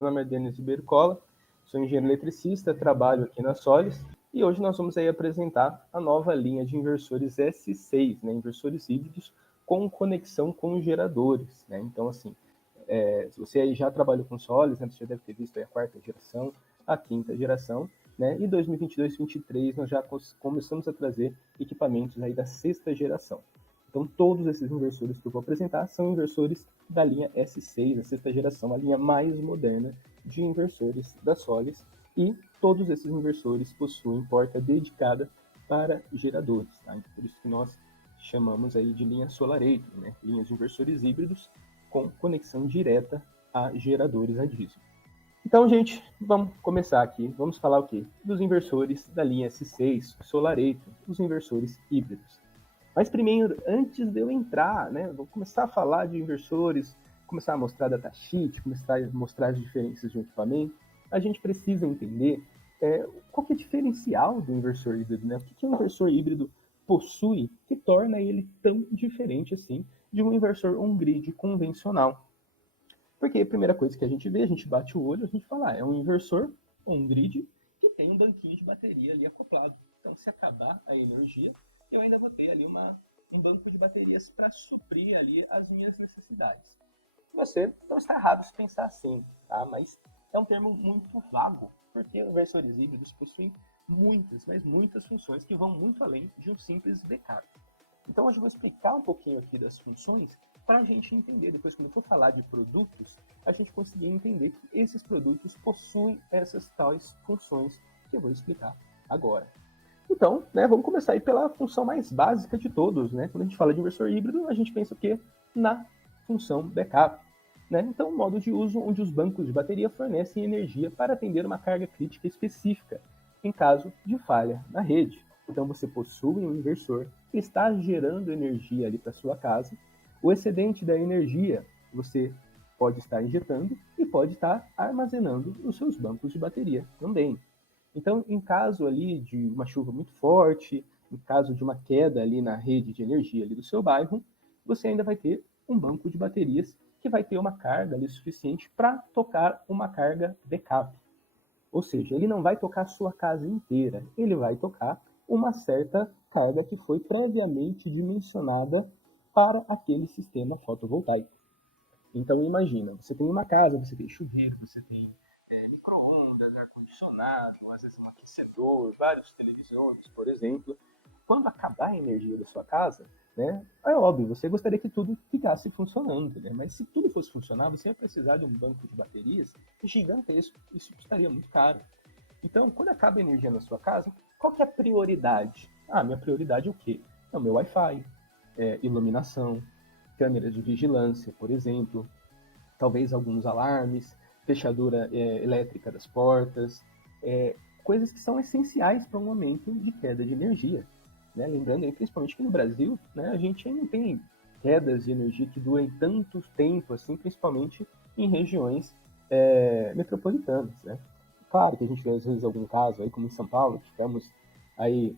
Meu nome é Denis Ribeiro Cola, sou engenheiro eletricista, trabalho aqui na Solis e hoje nós vamos aí apresentar a nova linha de inversores S6, né, inversores híbridos com conexão com geradores. Né? Então, assim, se você aí já trabalhou com Solis, né, você já deve ter visto aí a quarta geração, a quinta geração, né? E 2022, 2023 nós já começamos a trazer equipamentos aí da sexta geração. Então, todos esses inversores que eu vou apresentar são inversores da linha S6, a sexta geração, a linha mais moderna de inversores da Solis. E todos esses inversores possuem porta dedicada para geradores. Tá? Então, por isso que nós chamamos aí de linha Solarator, né? Linhas de inversores híbridos com conexão direta a geradores a diesel. Então, gente, vamos começar aqui. Vamos falar o quê? Dos inversores da linha S6 Solarator, os inversores híbridos. Mas primeiro, antes de eu entrar, né, vou começar a falar de inversores, começar a mostrar datasheet, começar a mostrar as diferenças de um equipamento, a gente precisa entender qual que é o diferencial do inversor híbrido, né? O que um inversor híbrido possui que torna ele tão diferente assim de um inversor on-grid convencional. Porque a primeira coisa que a gente vê, a gente bate o olho, a gente fala, é um inversor on-grid que tem um banquinho de bateria ali acoplado. Então, se acabar a energia, eu ainda vou ter ali um banco de baterias para suprir ali as minhas necessidades. Você não está errado se pensar assim, tá? Mas é um termo muito vago, porque inversores híbridos possuem muitas, mas muitas funções que vão muito além de um simples backup. Então hoje eu vou explicar um pouquinho aqui das funções para a gente entender, depois quando eu for falar de produtos, a gente conseguir entender que esses produtos possuem essas tais funções que eu vou explicar agora. Então, né, vamos começar aí pela função mais básica de todos, né? Quando a gente fala de inversor híbrido, a gente pensa o quê? Na função backup. Né? Então, modo de uso onde os bancos de bateria fornecem energia para atender uma carga crítica específica, em caso de falha na rede. Então, você possui um inversor que está gerando energia ali para sua casa. O excedente da energia você pode estar injetando e pode estar armazenando nos seus bancos de bateria também. Então, em caso ali de uma chuva muito forte, em caso de uma queda ali na rede de energia ali do seu bairro, você ainda vai ter um banco de baterias que vai ter uma carga ali suficiente para tocar uma carga backup. Ou seja, ele não vai tocar a sua casa inteira, ele vai tocar uma certa carga que foi previamente dimensionada para aquele sistema fotovoltaico. Então imagina, você tem uma casa, você tem chuveiro, você tem micro-ondas, ar-condicionado, às vezes um aquecedor, vários televisores, por exemplo. Quando acabar a energia da sua casa, né, é óbvio, você gostaria que tudo ficasse funcionando, né? Mas se tudo fosse funcionar, você ia precisar de um banco de baterias gigantesco. Isso custaria muito caro. Então, quando acaba a energia na sua casa, qual que é a prioridade? Ah, minha prioridade é o quê? É o meu Wi-Fi, iluminação, câmeras de vigilância, por exemplo, talvez alguns alarmes, fechadura elétrica das portas, coisas que são essenciais para um momento de queda de energia. Né? Lembrando aí, principalmente que no Brasil, né, a gente não tem quedas de energia que durem tanto tempo assim, principalmente em regiões metropolitanas. Né? Claro que a gente tem às vezes algum caso, aí, como em São Paulo, que ficamos aí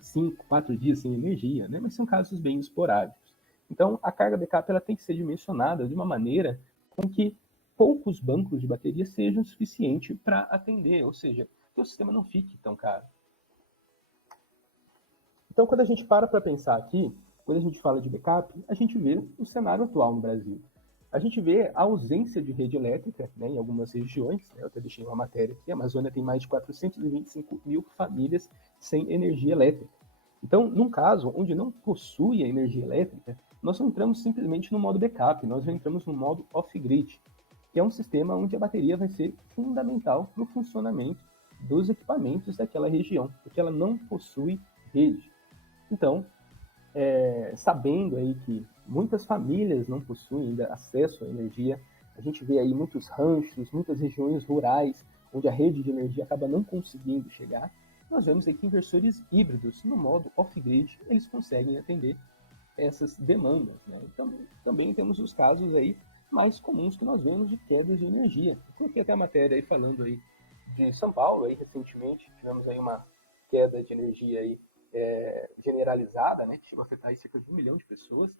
5, 4 dias sem energia, né? Mas são casos bem esporádicos. Então, a carga backup ela tem que ser dimensionada de uma maneira com que poucos bancos de bateria sejam suficientes para atender, ou seja, que o sistema não fique tão caro. Então, quando a gente para pensar aqui, quando a gente fala de backup, a gente vê o cenário atual no Brasil. A gente vê a ausência de rede elétrica, né, em algumas regiões. Né, eu até deixei uma matéria aqui. A Amazônia tem mais de 425 mil famílias sem energia elétrica. Então, num caso onde não possui a energia elétrica, nós não entramos simplesmente no modo backup, nós já entramos no modo off-grid, que é um sistema onde a bateria vai ser fundamental para o funcionamento dos equipamentos daquela região, porque ela não possui rede. Então, sabendo aí que muitas famílias não possuem ainda acesso à energia, a gente vê aí muitos ranchos, muitas regiões rurais, onde a rede de energia acaba não conseguindo chegar, nós vemos aí que inversores híbridos, no modo off-grid, eles conseguem atender essas demandas. Né? Então, também temos os casos aí mais comuns que nós vemos de quedas de energia. Eu coloquei até a matéria aí falando aí de São Paulo, aí recentemente tivemos aí uma queda de energia aí generalizada, né, que chegou a afetar aí cerca de 1 milhão de pessoas.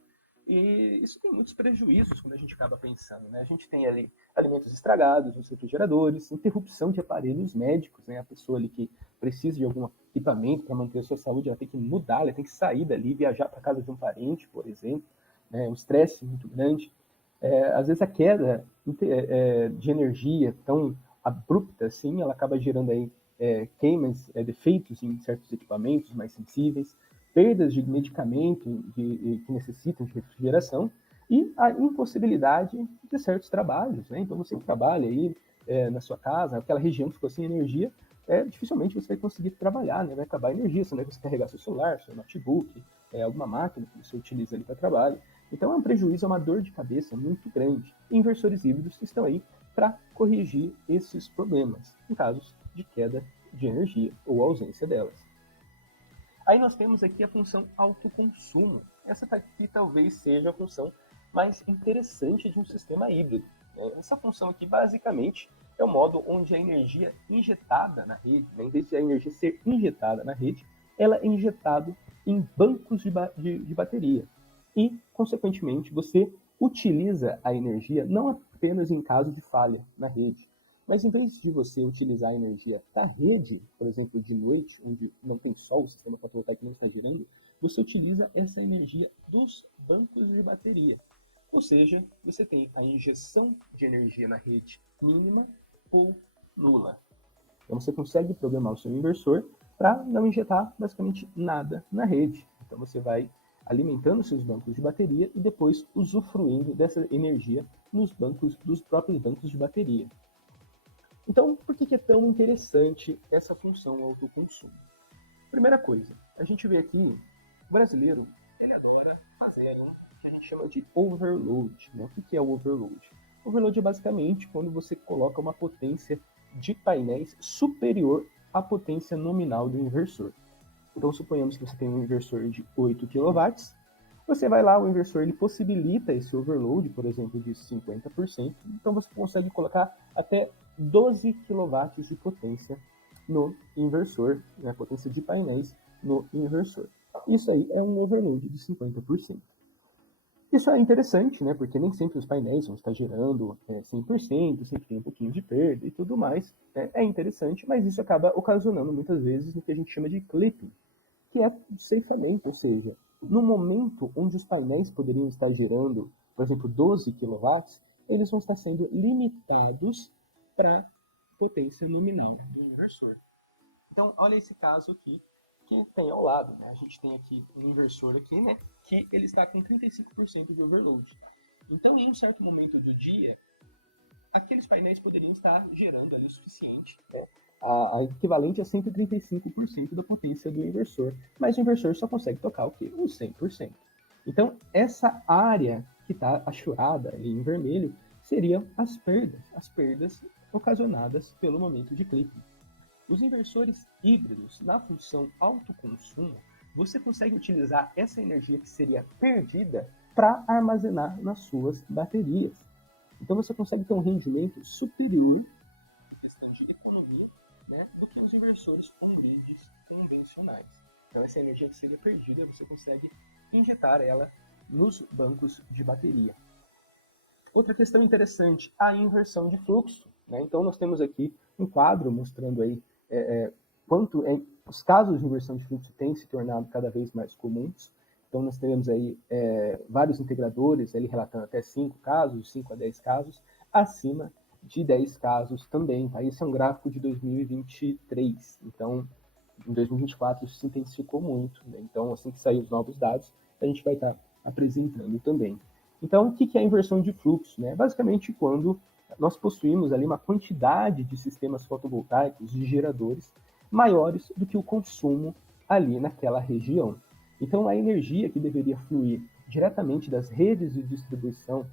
E isso tem muitos prejuízos quando a gente acaba pensando, né? A gente tem ali alimentos estragados nos refrigeradores, interrupção de aparelhos médicos, né? A pessoa ali que precisa de algum equipamento para manter a sua saúde, ela tem que mudar, ela tem que sair dali, viajar para casa de um parente, por exemplo, né? Um estresse muito grande. Às vezes a queda de energia tão abrupta assim, ela acaba gerando aí queimas, defeitos em certos equipamentos mais sensíveis, perdas de medicamento que necessitam de refrigeração e a impossibilidade de certos trabalhos, né? Então você que trabalha aí na sua casa, aquela região que ficou sem energia, dificilmente você vai conseguir trabalhar, né? Vai acabar a energia, você não vai conseguir carregar seu celular, seu notebook, alguma máquina que você utiliza ali para trabalho. Então é um prejuízo, é uma dor de cabeça muito grande. E inversores híbridos estão aí para corrigir esses problemas, em casos de queda de energia ou ausência delas. Aí nós temos aqui a função autoconsumo. Essa aqui talvez seja a função mais interessante de um sistema híbrido. Essa função aqui, basicamente, é o modo onde a energia injetada na rede, em vez de a energia ser injetada na rede, ela é injetada em bancos de bateria. E, consequentemente, você utiliza a energia não apenas em caso de falha na rede, mas em vez de você utilizar a energia da rede, por exemplo, de noite, onde não tem sol, o sistema fotovoltaico não está girando, você utiliza essa energia dos bancos de bateria. Ou seja, você tem a injeção de energia na rede mínima ou nula. Então você consegue programar o seu inversor para não injetar basicamente nada na rede. Então você vai alimentando seus bancos de bateria e depois usufruindo dessa energia dos próprios bancos de bateria. Então, por que é tão interessante essa função autoconsumo? Primeira coisa, a gente vê aqui, o brasileiro, ele adora fazer o que a gente chama de overload. Né? O que é o overload? Overload é basicamente quando você coloca uma potência de painéis superior à potência nominal do inversor. Então, suponhamos que você tem um inversor de 8 kW, você vai lá, o inversor ele possibilita esse overload, por exemplo, de 50%, então você consegue colocar até 12 kW de potência no inversor, né, potência de painéis no inversor. Isso aí é um overload de 50%. Isso é interessante, né, porque nem sempre os painéis vão estar gerando 100%, sempre tem um pouquinho de perda e tudo mais. Né? É interessante, mas isso acaba ocasionando muitas vezes no que a gente chama de clipping, que é ceifamento, ou seja, no momento onde os painéis poderiam estar gerando, por exemplo, 12 kW, eles vão estar sendo limitados para potência nominal do inversor. Então, olha esse caso aqui que tem ao lado. Né? A gente tem aqui um inversor aqui, né, que ele está com 35% de overload. Então, em um certo momento do dia, aqueles painéis poderiam estar gerando ali o suficiente, né, a equivalente a 135% da potência do inversor, mas o inversor só consegue tocar o quê? O 100%. Então, essa área que está achurada ali em vermelho seriam as perdas ocasionadas pelo momento de clipping. Os inversores híbridos, na função autoconsumo, você consegue utilizar essa energia que seria perdida para armazenar nas suas baterias. Então você consegue ter um rendimento superior, questão de economia, né, do que os inversores on-grids convencionais. Então essa energia que seria perdida, você consegue injetar ela nos bancos de bateria. Outra questão interessante, a inversão de fluxo. Né? Então nós temos aqui um quadro mostrando aí quanto os casos de inversão de fluxo têm se tornado cada vez mais comuns. Então nós teremos aí vários integradores ali relatando até 5 casos, 5 a 10 casos, acima de 10 casos também. Tá? Esse é um gráfico de 2023. Então, em 2024 isso se intensificou muito. Né? Então, assim que sair os novos dados, a gente vai estar apresentando também. Então, o que é a inversão de fluxo? Né? Basicamente, quando nós possuímos ali uma quantidade de sistemas fotovoltaicos, de geradores, maiores do que o consumo ali naquela região. Então, a energia que deveria fluir diretamente das redes de distribuição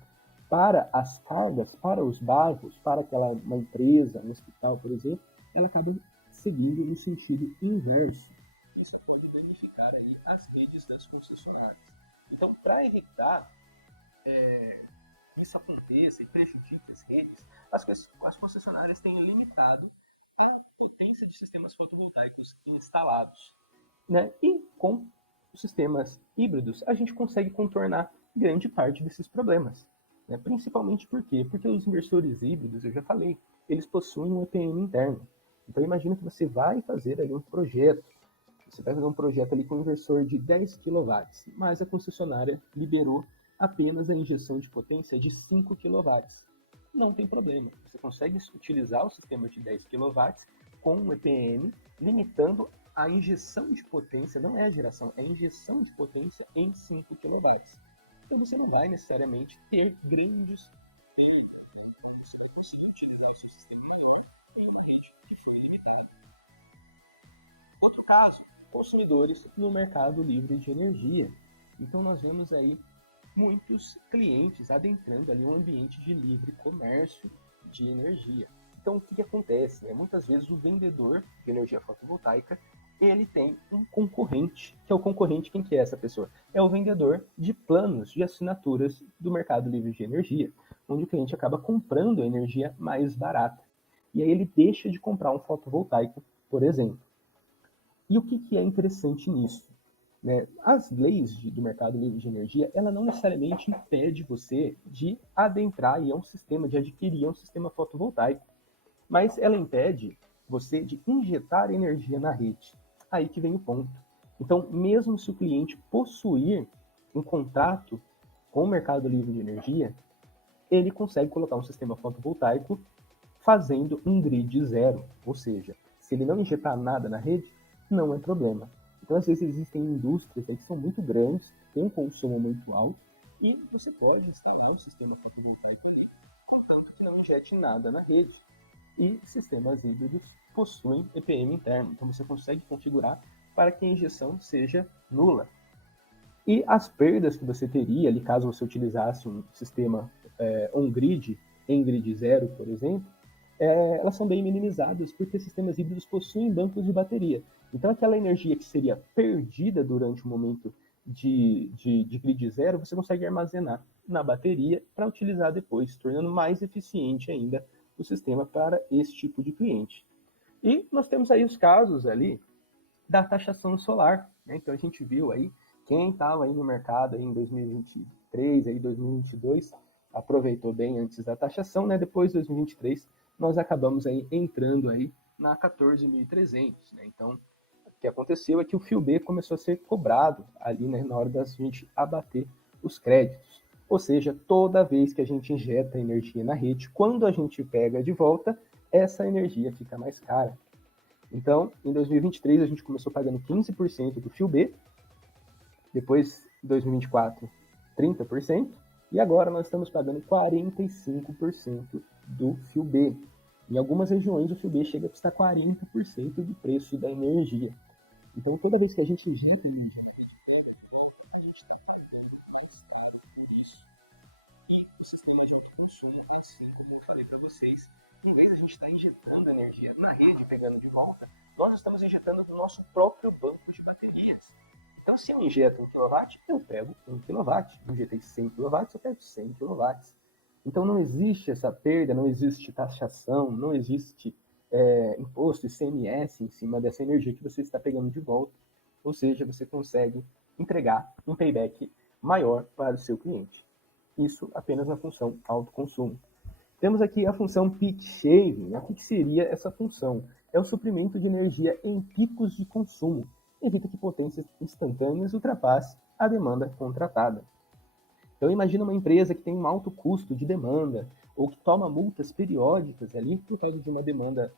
para as cargas, para os bairros, para uma empresa, um hospital, por exemplo, ela acaba seguindo no sentido inverso. Isso pode danificar aí as redes das concessionárias. Então, para evitar isso aconteça e prejudique as redes, as concessionárias têm limitado a potência de sistemas fotovoltaicos instalados. Né? E com os sistemas híbridos, a gente consegue contornar grande parte desses problemas. Né? Principalmente por quê? Porque os inversores híbridos, eu já falei, eles possuem um EPM interno. Então imagina que você vai fazer ali um projeto. Você vai fazer um projeto ali com um inversor de 10 kW, mas a concessionária liberou apenas a injeção de potência de 5 kW. Não tem problema. Você consegue utilizar o sistema de 10 kW com um EPM, limitando a injeção de potência, não é a geração, é a injeção de potência em 5 kW. Então você não vai necessariamente ter grandes ganhos. Você vai conseguir utilizar o seu sistema maior em uma rede que for limitada. Outro caso, consumidores no mercado livre de energia. Então nós vemos aí muitos clientes adentrando ali um ambiente de livre comércio de energia. Então o que acontece? Muitas vezes o vendedor de energia fotovoltaica ele tem um concorrente, que é o concorrente, quem que é essa pessoa? É o vendedor de planos de assinaturas do mercado livre de energia, onde o cliente acaba comprando a energia mais barata. E aí ele deixa de comprar um fotovoltaico, por exemplo. E o que é interessante nisso? Né? As leis do mercado livre de energia, ela não necessariamente impede você de adentrar em um sistema, de adquirir um sistema fotovoltaico, mas ela impede você de injetar energia na rede. Aí que vem o ponto. Então, mesmo se o cliente possuir um contrato com o mercado livre de energia, ele consegue colocar um sistema fotovoltaico fazendo um grid zero, ou seja, se ele não injetar nada na rede, não é problema. Então, às vezes, existem indústrias que são muito grandes, têm um consumo muito alto, e você pode instalar o sistema fotovoltaico, contanto que não injete nada na rede, e sistemas híbridos possuem EPM interno, então você consegue configurar para que a injeção seja nula. E as perdas que você teria ali, caso você utilizasse um sistema on-grid, em grid zero, por exemplo, elas são bem minimizadas, porque sistemas híbridos possuem bancos de bateria. Então, aquela energia que seria perdida durante o momento de grid zero, você consegue armazenar na bateria para utilizar depois, tornando mais eficiente ainda o sistema para esse tipo de cliente. E nós temos aí os casos ali da taxação solar. Né? Então, a gente viu aí, quem estava aí no mercado aí em 2023, aí 2022, aproveitou bem antes da taxação, né? Depois de 2023, nós acabamos aí entrando aí na 14.300, né? Então, o que aconteceu é que o fio B começou a ser cobrado ali, né, na hora da gente abater os créditos. Ou seja, toda vez que a gente injeta energia na rede, quando a gente pega de volta, essa energia fica mais cara. Então, em 2023, a gente começou pagando 15% do fio B, depois, em 2024, 30%, e agora nós estamos pagando 45% do fio B. Em algumas regiões, o fio B chega a custar 40% do preço da energia. Então, toda vez que a gente injeta energia, a gente está pagando mais caro por isso. E o sistema de autoconsumo, assim como eu falei para vocês, em vez de a gente estar injetando energia na rede e pegando de volta, nós estamos injetando do nosso próprio banco de baterias. Então, se eu injeto 1 kW, eu pego 1 kW. Injetei 100 kW, eu pego 100 kW. Então, não existe essa perda, não existe taxação, não existe imposto ICMS em cima dessa energia que você está pegando de volta. Ou seja, você consegue entregar um payback maior para o seu cliente. Isso apenas na função autoconsumo. Temos aqui a função peak shaving. O que seria essa função? É o suprimento de energia em picos de consumo. Evita que potências instantâneas ultrapasse a demanda contratada. Então imagina uma empresa que tem um alto custo de demanda ou que toma multas periódicas ali por causa de uma demanda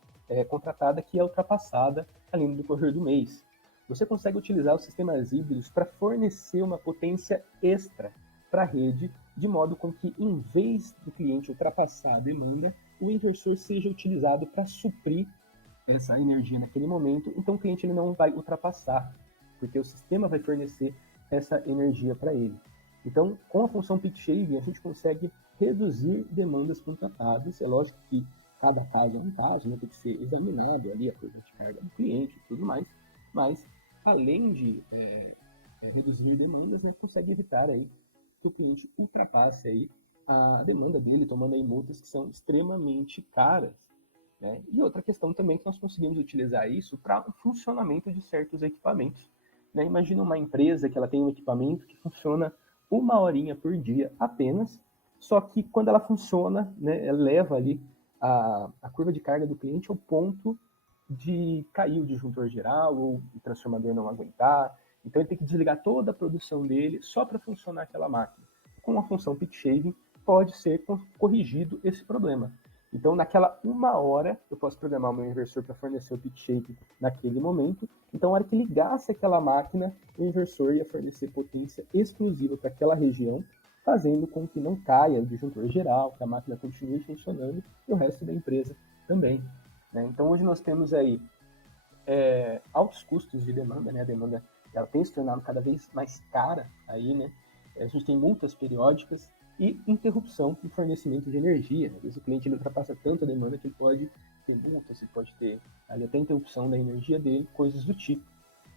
contratada que é ultrapassada ali no decorrer do mês. Você consegue utilizar os sistemas híbridos para fornecer uma potência extra para a rede, de modo com que, em vez do cliente ultrapassar a demanda, o inversor seja utilizado para suprir essa energia naquele momento, então o cliente ele não vai ultrapassar, porque o sistema vai fornecer essa energia para ele. Então, com a função peak shaving, a gente consegue reduzir demandas contratadas. É lógico que cada caso é um caso, né? Tem que ser examinado ali a curva de carga do cliente e tudo mais, mas além de reduzir demandas, né, consegue evitar aí que o cliente ultrapasse aí a demanda dele, tomando aí multas que são extremamente caras. Né? E outra questão também que nós conseguimos utilizar isso para o funcionamento de certos equipamentos. Né? Imagina uma empresa que ela tem um equipamento que funciona uma horinha por dia apenas, só que quando ela funciona, né, ela leva ali a curva de carga do cliente ao ponto de cair o disjuntor geral ou o transformador não aguentar. Então ele tem que desligar toda a produção dele só para funcionar aquela máquina. Com a função peak shaving pode ser corrigido esse problema. Então naquela uma hora eu posso programar o meu inversor para fornecer o peak shaving naquele momento. Então na hora que ligasse aquela máquina, o inversor ia fornecer potência exclusiva para aquela região, fazendo com que não caia o disjuntor geral, que a máquina continue funcionando e o resto da empresa também. Né? Então hoje nós temos aí altos custos de demanda, né? A demanda ela tem se tornado cada vez mais cara aí, né? A gente tem multas periódicas e interrupção no fornecimento de energia. Às vezes o cliente ele ultrapassa tanto a demanda que ele pode ter multas, ele pode ter ali, até interrupção da energia dele, coisas do tipo.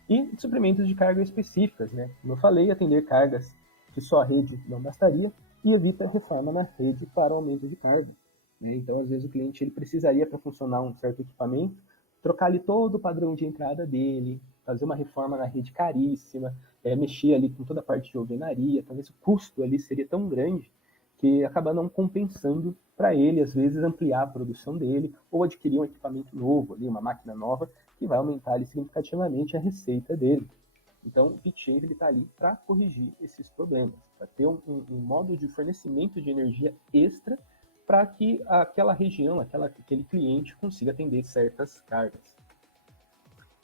E suprimentos de carga específicas, né? Como eu falei, atender cargas que só a rede não bastaria e evita reforma na rede para o aumento de carga. Né? Então, às vezes, o cliente ele precisaria, para funcionar um certo equipamento, trocar ali todo o padrão de entrada dele, fazer uma reforma na rede caríssima, mexer ali com toda a parte de alvenaria, talvez o custo ali seria tão grande que acaba não compensando para ele, às vezes, ampliar a produção dele ou adquirir um equipamento novo, ali, uma máquina nova, que vai aumentar ali, significativamente a receita dele. Então, o BitShave está ali para corrigir esses problemas, para ter um modo de fornecimento de energia extra para que aquela região, aquele cliente consiga atender certas cargas.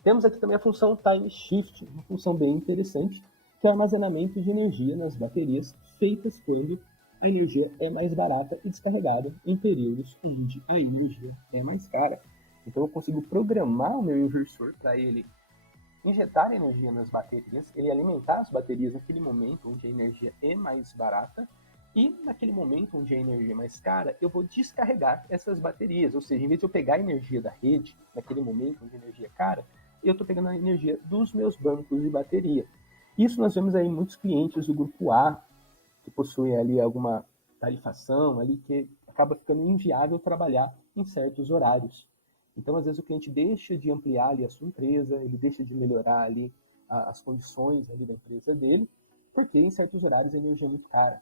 Temos aqui também a função Time Shift, uma função bem interessante, que é o armazenamento de energia nas baterias, feitas quando a energia é mais barata e descarregada em períodos onde a energia é mais cara. Então eu consigo programar o meu inversor para ele injetar energia nas baterias, ele alimentar as baterias naquele momento onde a energia é mais barata, e naquele momento onde a energia é mais cara, eu vou descarregar essas baterias. Ou seja, em vez de eu pegar a energia da rede, naquele momento onde a energia é cara, eu estou pegando a energia dos meus bancos de bateria. Isso nós vemos aí muitos clientes do grupo A, que possuem ali alguma tarifação ali que acaba ficando inviável trabalhar em certos horários. Então, às vezes, o cliente deixa de ampliar ali a sua empresa, ele deixa de melhorar ali as condições ali da empresa dele, porque em certos horários a energia é muito cara.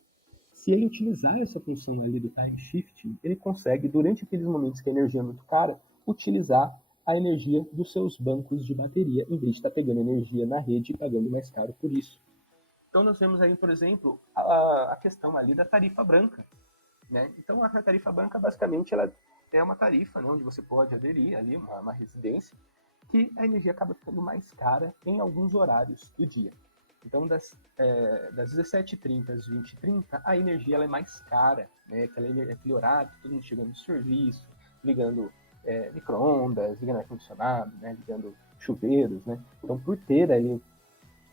Se ele utilizar essa função ali do time shifting, ele consegue, durante aqueles momentos que a energia é muito cara, utilizar a energia dos seus bancos de bateria, em vez de estar pegando energia na rede e pagando mais caro por isso. Então nós temos aí, por exemplo, a questão ali da tarifa branca. Né? Então a tarifa branca basicamente ela é uma tarifa, né, onde você pode aderir ali uma residência, que a energia acaba ficando mais cara em alguns horários do dia. Então das 17h30 às 20h30, a energia ela é mais cara, né? Aquele horário, todo mundo chegando no serviço, ligando micro-ondas, ligando ar-condicionado, né? Ligando chuveiros. Né? Então por ter aí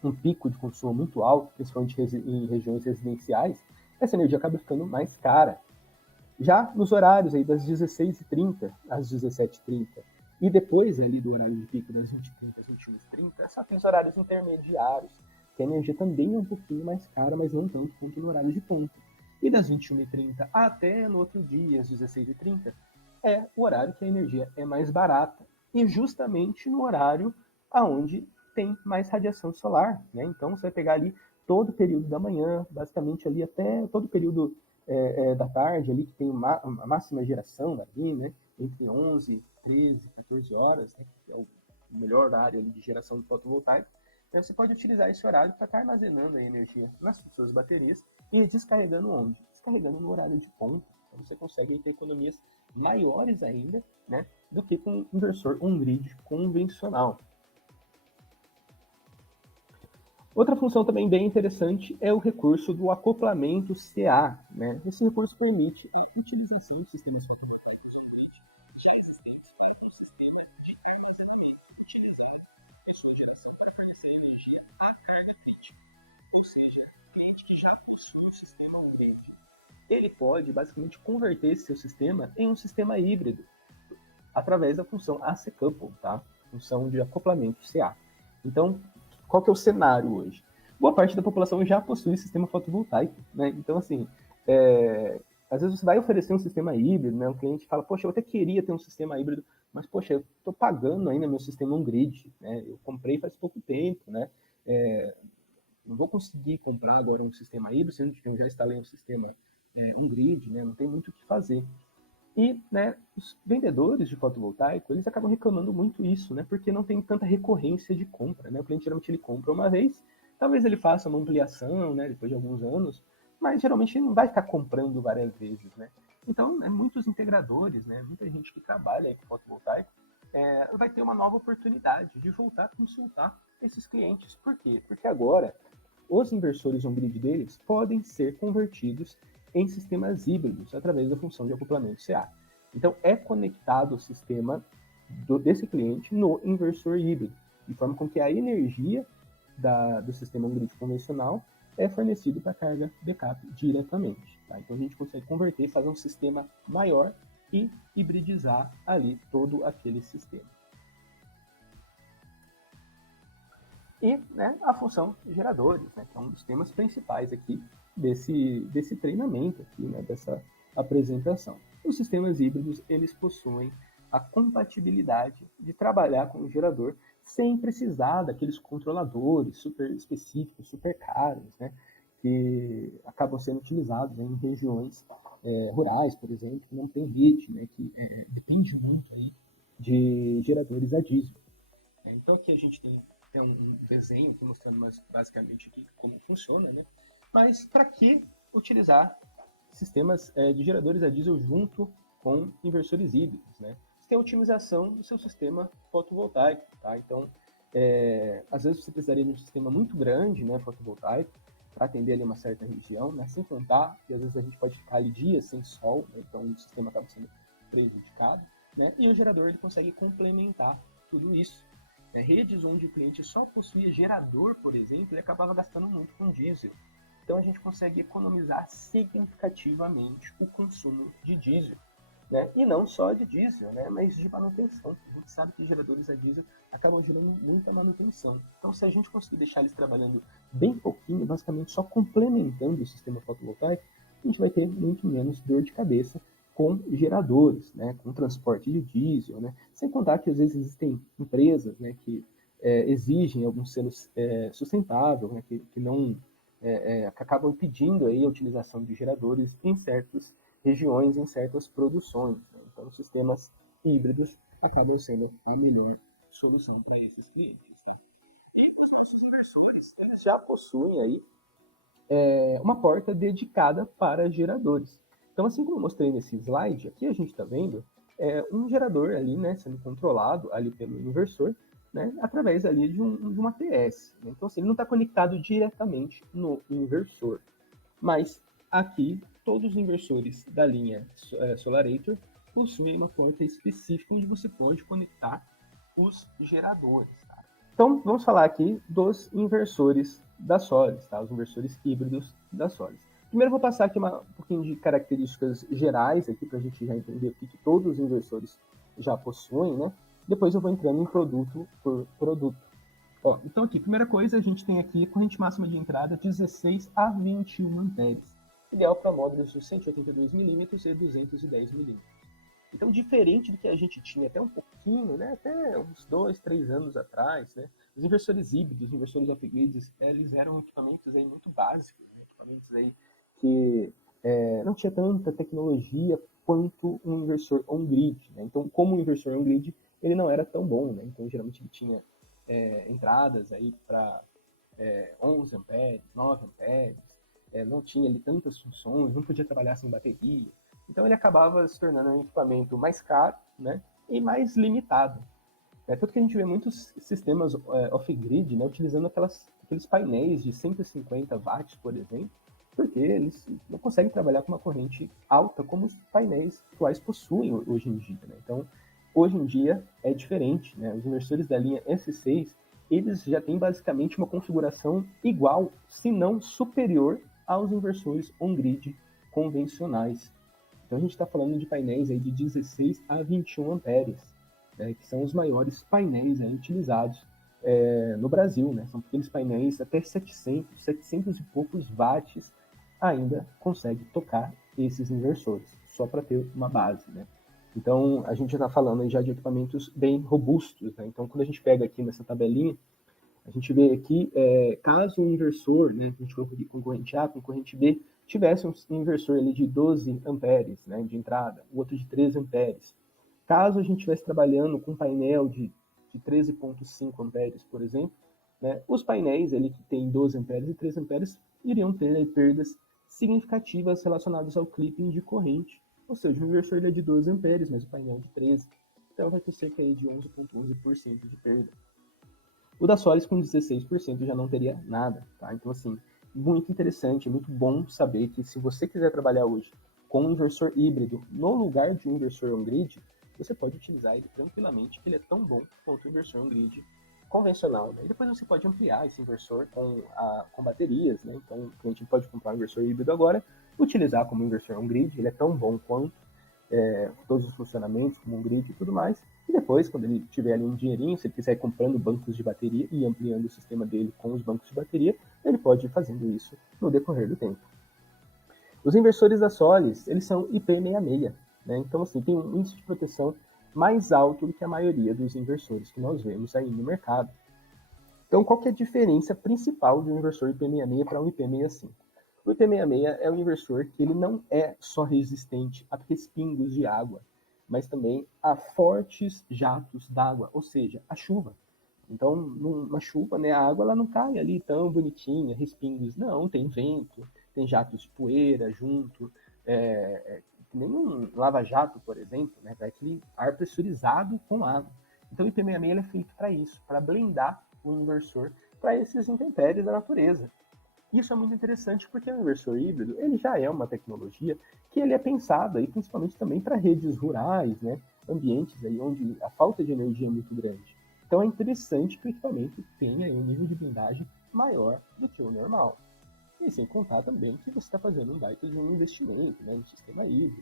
um pico de consumo muito alto, principalmente em regiões residenciais, essa energia acaba ficando mais cara. Já nos horários aí das 16h30 às 17h30 e depois ali do horário de pico das 20h30 às 21h30, só tem os horários intermediários, que a energia também é um pouquinho mais cara, mas não tanto quanto no horário de ponta. E das 21h30 até no outro dia, às 16h30, é o horário que a energia é mais barata. E justamente no horário aonde tem mais radiação solar. Né? Então você vai pegar ali todo o período da manhã, basicamente ali até todo o período da tarde ali, que tem a máxima geração ali, né? Entre 11, 13, 14 horas, né? Que é o melhor horário ali de geração de fotovoltaico. Então, você pode utilizar esse horário para estar armazenando a energia nas suas baterias e descarregando onde? Descarregando no horário de ponta. Então você consegue ter economias maiores ainda, né, do que com um inversor on-grid convencional. Outra função também bem interessante é o recurso do acoplamento CA. Né? Esse recurso permite a utilização de sistemas fotovoltaicos já existentes como um sistema de armazenamento utilizado em sua geração para fornecer energia à carga crítica. Ou seja, o cliente que já possui um sistema on-grid, ele pode basicamente converter esse seu sistema em um sistema híbrido através da função AC Couple, tá? Função de acoplamento CA. Então, qual que é o cenário hoje? Boa parte da população já possui sistema fotovoltaico, né? Então, assim, às vezes você vai oferecer um sistema híbrido, né? Um cliente fala, poxa, eu até queria ter um sistema híbrido, mas, poxa, eu estou pagando ainda meu sistema on-grid, né? Eu comprei faz pouco tempo, né? não vou conseguir comprar agora um sistema híbrido, sendo que eu já instalei um sistema, um grid, né? Não tem muito o que fazer. E, né, os vendedores de fotovoltaico, eles acabam reclamando muito isso, né? Porque não tem tanta recorrência de compra, né? O cliente geralmente ele compra uma vez, talvez ele faça uma ampliação, né, depois de alguns anos, mas geralmente ele não vai ficar comprando várias vezes, né? Então, muitos integradores, né, muita gente que trabalha aí com fotovoltaico, vai ter uma nova oportunidade de voltar a consultar esses clientes. Por quê? Porque agora os inversores on-grid deles podem ser convertidos em sistemas híbridos através da função de acoplamento CA. Então, é conectado o sistema desse cliente no inversor híbrido, de forma com que a energia do sistema on-grid convencional é fornecido para a carga backup diretamente. Tá? Então, a gente consegue converter, fazer um sistema maior e hibridizar ali todo aquele sistema. E, né, a função de geradores, né, que é um dos temas principais aqui desse treinamento, aqui, né, dessa apresentação. Os sistemas híbridos, eles possuem a compatibilidade de trabalhar com o gerador sem precisar daqueles controladores super específicos, super caros, né, que acabam sendo utilizados, né, em regiões rurais, por exemplo, que não tem rede, né, que depende muito aí de geradores a diesel. Então aqui a gente tem um desenho aqui mostrando basicamente aqui como funciona, né? Mas para que utilizar sistemas de geradores a diesel junto com inversores híbridos, né? Você tem a otimização do seu sistema fotovoltaico, tá? Então, às vezes você precisaria de um sistema muito grande, né, fotovoltaico, para atender ali uma certa região, né? Sem contar que às vezes a gente pode ficar ali dias sem sol, né? Então o sistema acaba sendo prejudicado, né? E o gerador ele consegue complementar tudo isso. Redes onde o cliente só possuía gerador, por exemplo, ele acabava gastando muito com diesel. Então a gente consegue economizar significativamente o consumo de diesel. Né? E não só de diesel, né? Mas de manutenção. A gente sabe que geradores a diesel acabam gerando muita manutenção. Então, se a gente conseguir deixar eles trabalhando bem pouquinho, basicamente só complementando o sistema fotovoltaico, a gente vai ter muito menos dor de cabeça com geradores, né, com transporte de diesel, né, sem contar que às vezes existem empresas, né, que exigem algum selo sustentável, né, que não que acabam pedindo aí a utilização de geradores em certas regiões, em certas produções. Né? Então, sistemas híbridos acabam sendo a melhor solução para esses clientes. Né? E os nossos inversores já possuem aí uma porta dedicada para geradores. Então, assim como eu mostrei nesse slide, aqui a gente está vendo um gerador ali, né, sendo controlado ali pelo inversor, né, através ali de uma ATS. Né? Então, assim, ele não está conectado diretamente no inversor. Mas aqui, todos os inversores da linha Solarator possuem uma porta específica onde você pode conectar os geradores. Tá? Então, vamos falar aqui dos inversores da Solis, tá? Os inversores híbridos da Solis. Primeiro, vou passar aqui um pouquinho de características gerais aqui para a gente já entender o que todos os inversores já possuem, né? Depois eu vou entrando em produto por produto. Ó, então aqui, primeira coisa, a gente tem aqui corrente máxima de entrada 16 a 21 amperes, ideal para módulos de 182 milímetros e 210 milímetros. Então, diferente do que a gente tinha até um pouquinho, né, até uns 2, 3 anos atrás, né, os inversores híbridos, os inversores off-grid, eles eram equipamentos aí muito básicos, né, equipamentos aí que não tinha tanta tecnologia quanto um inversor on-grid. Né? Então, como o inversor on-grid, ele não era tão bom. Né? Então, geralmente ele tinha entradas aí para 11 amperes, 9 amperes, não tinha ali tantas funções, não podia trabalhar sem bateria. Então ele acabava se tornando um equipamento mais caro, né, e mais limitado. Tanto que a gente vê muitos sistemas off-grid, né, utilizando aqueles painéis de 150 watts, por exemplo, porque eles não conseguem trabalhar com uma corrente alta como os painéis atuais possuem hoje em dia. Né? Então, hoje em dia é diferente. Né? Os inversores da linha S6, eles já têm basicamente uma configuração igual, se não superior, aos inversores on-grid convencionais. Então a gente está falando de painéis aí de 16 a 21 amperes, né, que são os maiores painéis aí utilizados no Brasil. Né? São aqueles painéis até 700 e poucos watts ainda consegue tocar esses inversores, só para ter uma base. Né? Então a gente já está falando aí já de equipamentos bem robustos. Né? Então quando a gente pega aqui nessa tabelinha, A gente vê aqui, caso o inversor, né, a gente coloca concorrente A, concorrente B, tivesse um inversor ali de 12 amperes, né, de entrada, o outro de 13 amperes. Caso a gente estivesse trabalhando com um painel de 13,5 amperes, por exemplo, né, os painéis ali que tem 12 amperes e 13 amperes iriam ter aí, perdas significativas relacionadas ao clipping de corrente. Ou seja, o inversor ele é de 12 amperes, mas o painel é de 13. Então vai ter cerca aí de 11,11% de perda. O da Solis com 16% já não teria nada, tá? Então, assim, muito interessante, muito bom saber que se você quiser trabalhar hoje com um inversor híbrido no lugar de um inversor on-grid, você pode utilizar ele tranquilamente, que ele é tão bom quanto o inversor on-grid convencional, né? E depois você pode ampliar esse inversor com baterias, né? Então, o cliente pode comprar um inversor híbrido agora, utilizar como inversor on-grid, ele é tão bom quanto todos os funcionamentos, como um grid e tudo mais. E depois, quando ele tiver ali um dinheirinho, se ele quiser ir comprando bancos de bateria e ampliando o sistema dele com os bancos de bateria, ele pode ir fazendo isso no decorrer do tempo. Os inversores da Solis, eles são IP66, né? Então, assim, tem um índice de proteção mais alto do que a maioria dos inversores que nós vemos aí no mercado. Então, qual que é a diferença principal de um inversor IP66 para um IP65? O IP66 é um inversor que ele não é só resistente a respingos de água, mas também a fortes jatos d'água, ou seja, a chuva. Então, numa chuva, né, a água ela não cai ali tão bonitinha, respingos. Não, tem vento, tem jatos de poeira junto, nem um lava-jato, por exemplo, né, vai aquele ar pressurizado com água. Então, o IP66 é feito para isso, para blindar o inversor para esses intempéries da natureza. Isso é muito interessante porque o inversor híbrido ele já é uma tecnologia que ele é pensado aí, principalmente também para redes rurais, né? Ambientes aí onde a falta de energia é muito grande. Então é interessante que o equipamento tenha um nível de blindagem maior do que o normal. E sem contar também que você está fazendo um baita de um investimento, né, em sistema híbrido,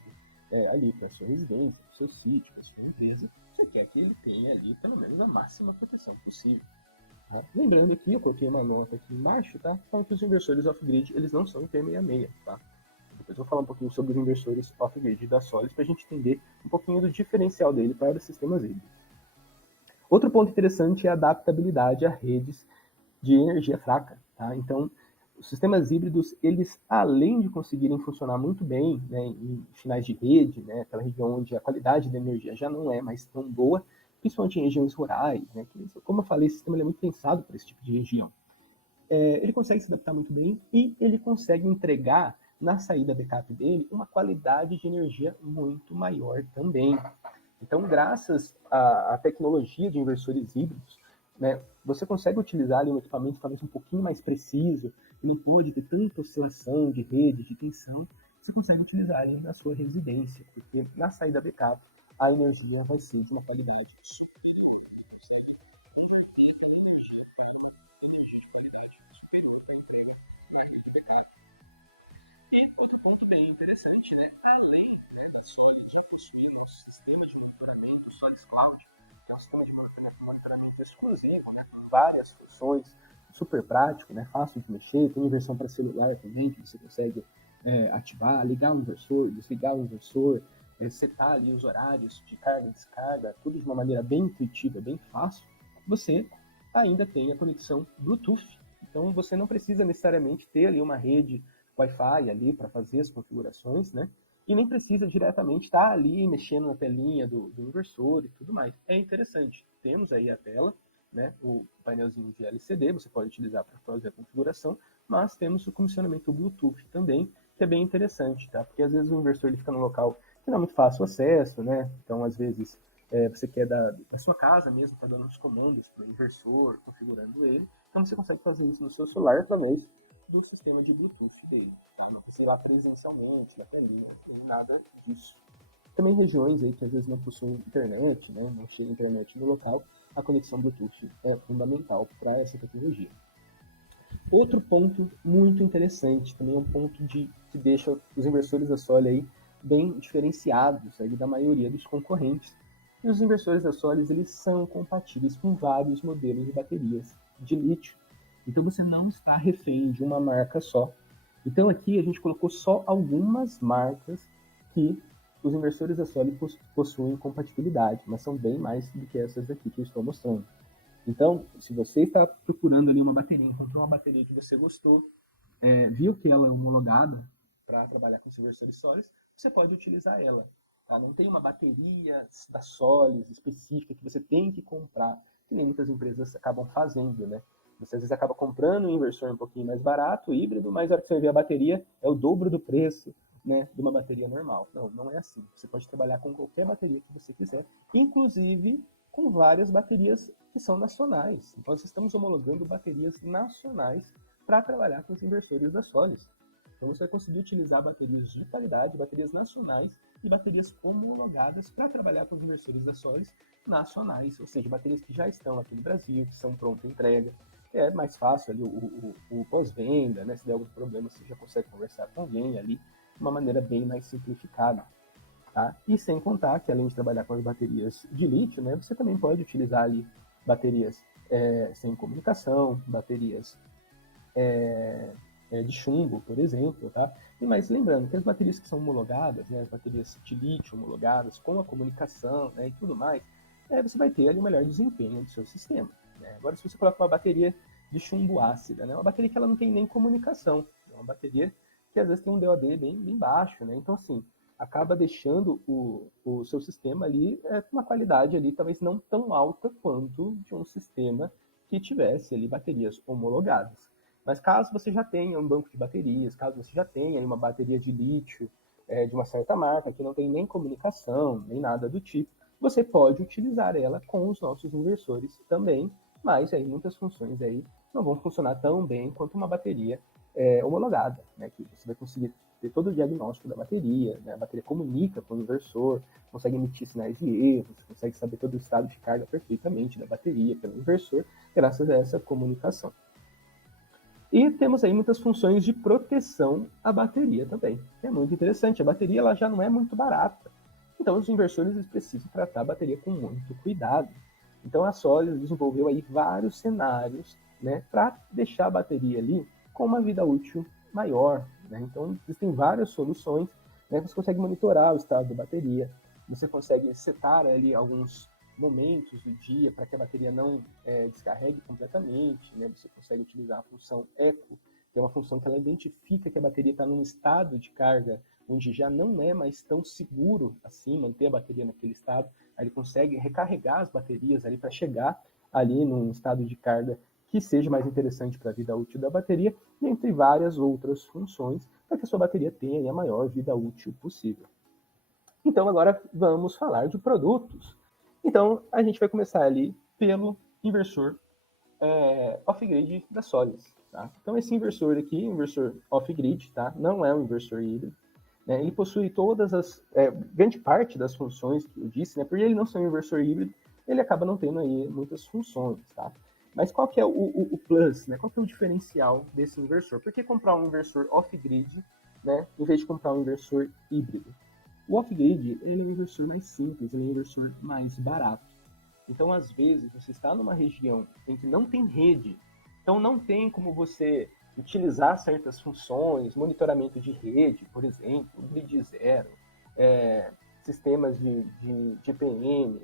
ali para sua residência, para o seu sítio, para sua empresa. Você quer que ele tenha ali pelo menos a máxima proteção possível. Tá? Lembrando aqui, eu coloquei uma nota aqui embaixo, tá? Falando que os inversores off-grid, eles não são IP66, tá? Depois eu vou falar um pouquinho sobre os inversores off-grid da Solis para a gente entender um pouquinho do diferencial dele para os sistemas híbridos. Outro ponto interessante é a adaptabilidade a redes de energia fraca, tá? Então, os sistemas híbridos, eles, além de conseguirem funcionar muito bem, né, em finais de rede, né, aquela região onde a qualidade da energia já não é mais tão boa, principalmente em regiões rurais, né, que, como eu falei, o sistema é muito pensado para esse tipo de região. Ele consegue se adaptar muito bem e ele consegue entregar na saída backup dele uma qualidade de energia muito maior também. Então, graças à tecnologia de inversores híbridos, né, você consegue utilizar ali um equipamento talvez um pouquinho mais preciso, que não pode ter tanta oscilação de rede, de tensão, você consegue utilizar ali na sua residência, porque na saída backup a energia vai ser de uma qualidade e outro ponto bem interessante, né? Além, né, da Solid possuir um sistema de monitoramento Solid Cloud, que é um sistema de monitoramento exclusivo, né, com várias funções, super prático, né, fácil de mexer, tem versão para celular também, que você consegue ativar, ligar o inversor, desligar o inversor, setar ali os horários de carga e descarga, tudo de uma maneira bem intuitiva, bem fácil, você ainda tem a conexão Bluetooth. Então você não precisa necessariamente ter ali uma rede Wi-Fi ali para fazer as configurações, né? E nem precisa diretamente estar ali mexendo na telinha do inversor e tudo mais. É interessante. Temos aí a tela, né? O painelzinho de LCD, você pode utilizar para fazer a configuração, mas temos o comissionamento Bluetooth também, que é bem interessante, tá? Porque às vezes o inversor ele fica num local que não é muito fácil acesso, né? Então, às vezes, você quer da sua casa mesmo, tá dando os comandos para o inversor, configurando ele. Então, você consegue fazer isso no seu celular através do sistema de Bluetooth dele, tá? Não precisa ir lá presencialmente, nem nada disso. Também regiões aí que às vezes não possuem internet, né? Não chega internet no local, a conexão Bluetooth é fundamental para essa tecnologia. Outro ponto muito interessante, também é um ponto que deixa os inversores da Soli aí bem diferenciados aí da maioria dos concorrentes. E os inversores da Solis eles são compatíveis com vários modelos de baterias de lítio. Então você não está refém de uma marca só. Então aqui a gente colocou só algumas marcas que os inversores da Soli possuem compatibilidade, mas são bem mais do que essas daqui que eu estou mostrando. Então, se você está procurando ali uma bateria, encontrou uma bateria que você gostou, viu que ela é homologada para trabalhar com os inversores sólidos, você pode utilizar ela. Tá? Não tem uma bateria da Solis específica que você tem que comprar, que nem muitas empresas acabam fazendo, né? Você às vezes acaba comprando um inversor um pouquinho mais barato, híbrido, mas a hora que você vai ver a bateria é o dobro do preço, né, de uma bateria normal. Não, não é assim. Você pode trabalhar com qualquer bateria que você quiser, inclusive com várias baterias que são nacionais. Então, nós estamos homologando baterias nacionais para trabalhar com os inversores da Solis. Então, você vai conseguir utilizar baterias de qualidade, baterias nacionais e baterias homologadas para trabalhar com os inversores da Solis nacionais, ou seja, baterias que já estão aqui no Brasil, que são pronta entrega. É mais fácil ali o pós-venda, né? Se der algum problema, você já consegue conversar com alguém ali de uma maneira bem mais simplificada. Tá? E sem contar que, além de trabalhar com as baterias de lítio, né, você também pode utilizar ali baterias sem comunicação, baterias de chumbo, por exemplo. Tá? E mais lembrando que as baterias que são homologadas, né, as baterias de lítio homologadas com a comunicação, né, e tudo mais, você vai ter ali o melhor desempenho do seu sistema. Né? Agora, se você coloca uma bateria de chumbo ácida, né, uma bateria que ela não tem nem comunicação, é uma bateria que às vezes tem um DOD bem baixo, né? Então, assim, acaba deixando o seu sistema ali com uma qualidade ali talvez não tão alta quanto de um sistema que tivesse ali baterias homologadas. Mas caso você já tenha um banco de baterias, caso você já tenha uma bateria de lítio de uma certa marca que não tem nem comunicação, nem nada do tipo, você pode utilizar ela com os nossos inversores também, mas aí muitas funções aí não vão funcionar tão bem quanto uma bateria homologada, né, que você vai conseguir ter todo o diagnóstico da bateria, né? A bateria comunica com o inversor, consegue emitir sinais de erro, consegue saber todo o estado de carga perfeitamente da bateria pelo inversor, graças a essa comunicação. E temos aí muitas funções de proteção à bateria também. É muito interessante, a bateria ela já não é muito barata. Então os inversores precisam tratar a bateria com muito cuidado. Então a Solis desenvolveu aí vários cenários, né, para deixar a bateria ali com uma vida útil maior. Né? Então existem várias soluções, né, você consegue monitorar o estado da bateria, você consegue setar ali alguns momentos do dia para que a bateria não descarregue completamente, né? Você consegue utilizar a função eco, que é uma função que ela identifica que a bateria está num estado de carga onde já não é mais tão seguro assim manter a bateria naquele estado. Aí ele consegue recarregar as baterias ali para chegar ali num estado de carga que seja mais interessante para a vida útil da bateria, entre várias outras funções, para que a sua bateria tenha a maior vida útil possível. Então agora vamos falar de produtos. Então a gente vai começar ali pelo inversor off-grid da Solis. Tá? Então esse inversor aqui, inversor off-grid, tá? Não é um inversor híbrido. Né? Ele possui todas as, grande parte das funções que eu disse, né? Porque ele não ser um inversor híbrido, ele acaba não tendo aí muitas funções, tá? Mas qual que é o plus, né? Qual que é o diferencial desse inversor? Por que comprar um inversor off-grid, né, em vez de comprar um inversor híbrido? O off-grid ele é um inversor mais simples, ele é um inversor mais barato. Então, às vezes, você está numa região em que não tem rede, então não tem como você utilizar certas funções, monitoramento de rede, por exemplo, grid zero, sistemas de GPM,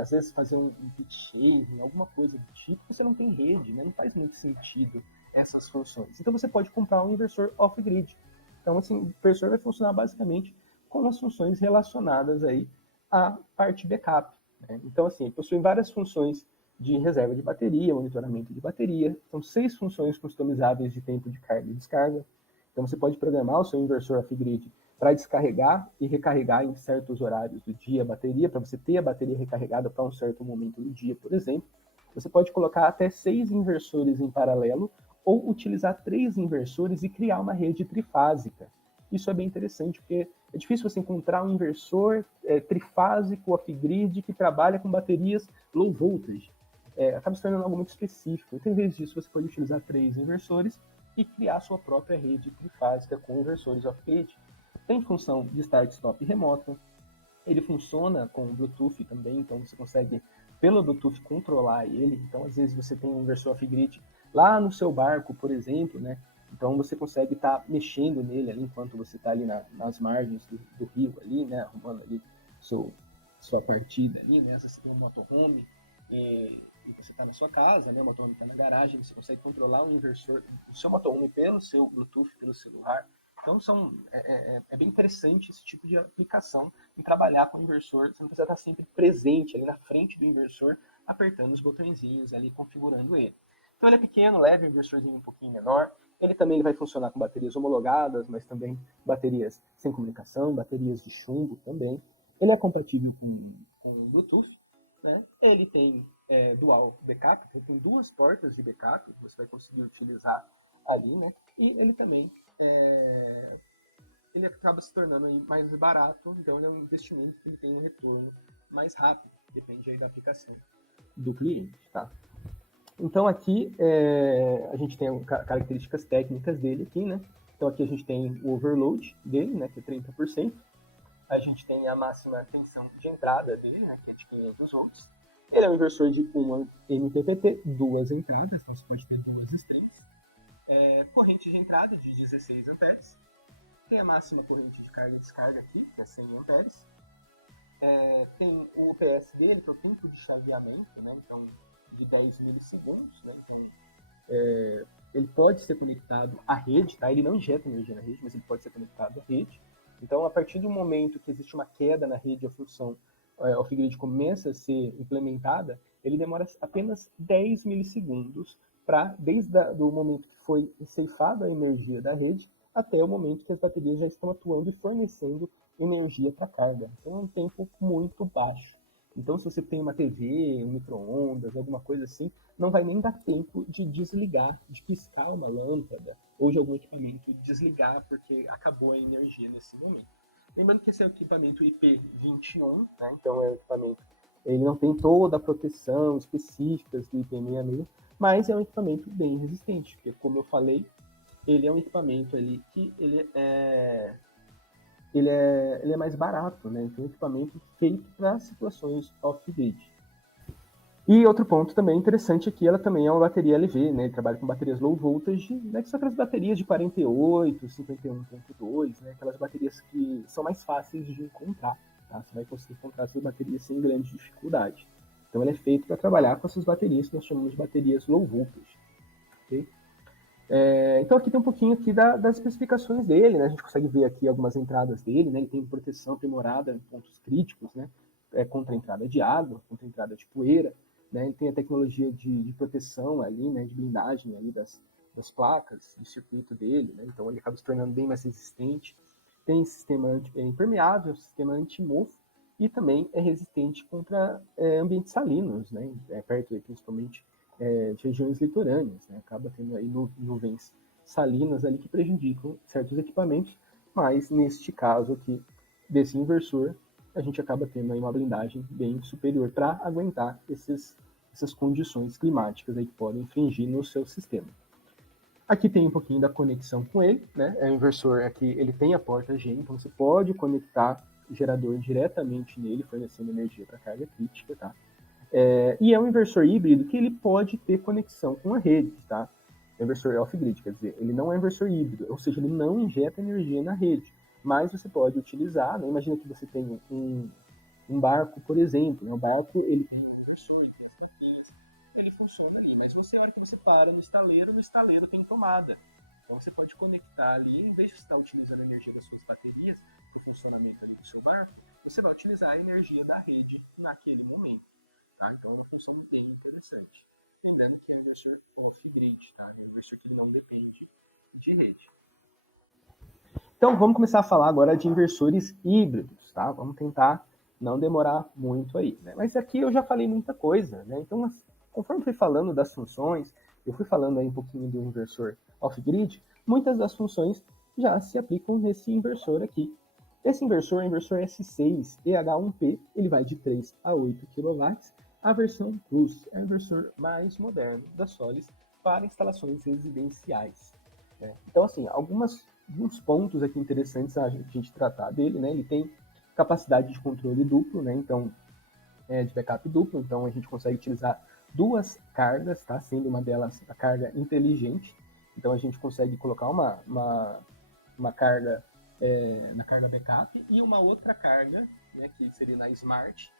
às vezes fazer um bit shaving, alguma coisa do tipo, você não tem rede, né? Não faz muito sentido essas funções. Então você pode comprar um inversor off-grid. Então, assim, o inversor vai funcionar basicamente com as funções relacionadas aí à parte backup. Né? Então, assim, possui várias funções de reserva de bateria, monitoramento de bateria. São 6 funções customizáveis de tempo de carga e descarga. Então, você pode programar o seu inversor off-grid para descarregar e recarregar em certos horários do dia a bateria, para você ter a bateria recarregada para um certo momento do dia, por exemplo. Você pode colocar até 6 inversores em paralelo ou utilizar 3 inversores e criar uma rede trifásica. Isso é bem interessante, porque é difícil você encontrar um inversor trifásico off-grid que trabalha com baterias low voltage. Acaba se tornando algo muito específico. Então, em vez disso, você pode utilizar 3 inversores e criar sua própria rede trifásica com inversores off-grid. Tem função de start-stop remota, ele funciona com Bluetooth também, então você consegue, pelo Bluetooth, controlar ele. Então, às vezes, você tem um inversor off-grid lá no seu barco, por exemplo, né? Então, você consegue estar mexendo nele ali enquanto você está ali nas margens do rio, ali, né? Arrumando ali sua partida ali, né? Você tem um motorhome, você está na sua casa, né, o motorhome está na garagem, você consegue controlar o inversor do seu motorhome pelo seu Bluetooth, pelo celular. Então é bem interessante esse tipo de aplicação em trabalhar com o inversor. Você não precisa estar sempre presente ali na frente do inversor, apertando os botõezinhos ali, configurando ele. Então ele é pequeno, leve, um inversorzinho um pouquinho menor. Ele também vai funcionar com baterias homologadas, mas também baterias sem comunicação, baterias de chumbo também. Ele é compatível com o Bluetooth, né? Ele tem dual backup, ele tem 2 portas de backup que você vai conseguir utilizar ali, né? E ele também ele acaba se tornando aí mais barato, então ele é um investimento que ele tem um retorno mais rápido, depende aí da aplicação do cliente, tá? Então aqui a gente tem características técnicas dele aqui, né? Então aqui a gente tem o overload dele, né, que é 30%. A gente tem a máxima tensão de entrada dele, né, que é de 500 volts. Ele é um inversor de 1 MPPT, 2 entradas, então você pode ter 2 strings. Corrente de entrada de 16 amperes. Tem a máxima corrente de carga e descarga aqui, que é 100 amperes. Tem o OPS dele, que é o tempo de chaveamento, né, então de 10 milissegundos, né, então ele pode ser conectado à rede, tá? Ele não injeta energia na rede, mas ele pode ser conectado à rede. Então, a partir do momento que existe uma queda na rede, a função off-grid começa a ser implementada, ele demora apenas 10 milissegundos para, desde o momento que foi ceifada a energia da rede, até o momento que as baterias já estão atuando e fornecendo energia para a carga. Então, é um tempo muito baixo. Então, se você tem uma TV, um micro-ondas, alguma coisa assim, não vai nem dar tempo de desligar, de piscar uma lâmpada ou de algum equipamento desligar porque acabou a energia nesse momento. Lembrando que esse é o equipamento IP21, né? Então é um equipamento, ele não tem toda a proteção específica do IP66, mas é um equipamento bem resistente, porque como eu falei, ele é um equipamento ali que ele é mais barato, né? Então é um equipamento feito para situações off-grid. E outro ponto também interessante é que ela também é uma bateria LV, né? Ele trabalha com baterias low voltage, né? Que são aquelas baterias de 48, 51.2, né? Aquelas baterias que são mais fáceis de encontrar, tá? Você vai conseguir encontrar essas baterias sem grande dificuldade. Então ele é feito para trabalhar com essas baterias que nós chamamos de baterias low voltage, ok? Então aqui tem um pouquinho aqui das especificações dele, né? A gente consegue ver aqui algumas entradas dele, né? Ele tem proteção aprimorada em pontos críticos, né? Contra a entrada de água, contra a entrada de poeira, né? Ele tem a tecnologia de proteção ali, né? De blindagem ali das placas de circuito dele, né? Então ele acaba se tornando bem mais resistente. Tem sistema impermeável, sistema anti-mofo e também é resistente contra ambientes salinos, né? Perto principalmente de regiões litorâneas, né? Acaba tendo aí nuvens salinas ali que prejudicam certos equipamentos, mas neste caso aqui desse inversor, a gente acaba tendo aí uma blindagem bem superior para aguentar essas condições climáticas aí que podem infringir no seu sistema. Aqui tem um pouquinho da conexão com ele, né? O inversor aqui, ele tem a porta G, então você pode conectar o gerador diretamente nele, fornecendo energia para carga crítica, tá? E é um inversor híbrido que ele pode ter conexão com a rede, tá? É um inversor off-grid, quer dizer, ele não é um inversor híbrido, ou seja, ele não injeta energia na rede, mas você pode utilizar, né? Imagina que você tem um barco, por exemplo, né? O barco, ele tem um inversor, ele tem as capinhas, ele funciona ali, mas você, a hora que você para no estaleiro tem tomada. Então você pode conectar ali, em vez de você estar utilizando a energia das suas baterias para o funcionamento ali do seu barco, você vai utilizar a energia da rede naquele momento. Tá? Então é uma função bem interessante. Lembrando que é um inversor off-grid, tá? É um inversor que não depende de rede. Então vamos começar a falar agora de inversores híbridos, tá? Vamos tentar não demorar muito aí, né? Mas aqui eu já falei muita coisa, né? Então, conforme fui falando das funções, eu fui falando aí um pouquinho do inversor off-grid, muitas das funções já se aplicam nesse inversor aqui. Esse inversor é o inversor S6 EH1P, ele vai de 3 a 8 kW. A versão Plus é o inversor mais moderno da Solis para instalações residenciais. Né? Então, assim, alguns pontos aqui interessantes a gente tratar dele, né? Ele tem capacidade de controle duplo, né? Então, de backup duplo, então a gente consegue utilizar 2 cargas, tá? Sendo uma delas a carga inteligente. Então a gente consegue colocar uma carga na carga backup e uma outra carga, né, que seria na Smart,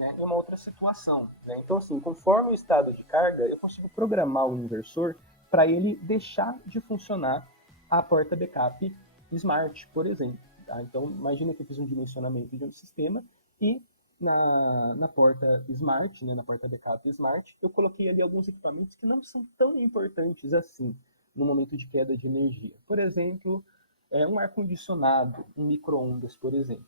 né, em uma outra situação. Né? Então, assim, conforme o estado de carga, eu consigo programar o inversor para ele deixar de funcionar a porta backup Smart, por exemplo. Tá? Então, imagina que eu fiz um dimensionamento de um sistema e na porta Smart, né, na porta backup Smart, eu coloquei ali alguns equipamentos que não são tão importantes assim no momento de queda de energia. Por exemplo, um ar-condicionado, um micro-ondas, por exemplo.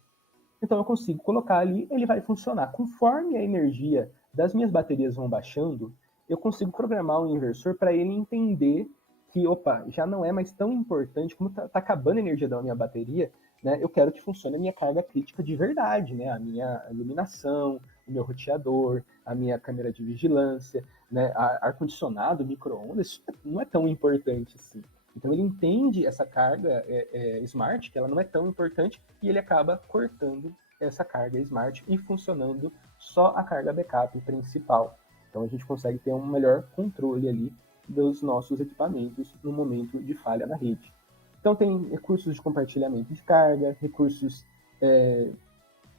Então eu consigo colocar ali, ele vai funcionar. Conforme a energia das minhas baterias vão baixando, eu consigo programar o inversor para ele entender que, opa, já não é mais tão importante, como tá acabando a energia da minha bateria, né? Eu quero que funcione a minha carga crítica de verdade, né? A minha iluminação, o meu roteador, a minha câmera de vigilância, né? Ar-condicionado, micro-ondas, isso não é tão importante assim. Então ele entende essa carga smart, que ela não é tão importante, e ele acaba cortando essa carga smart e funcionando só a carga backup principal. Então a gente consegue ter um melhor controle ali dos nossos equipamentos no momento de falha na rede. Então tem recursos de compartilhamento de carga, recursos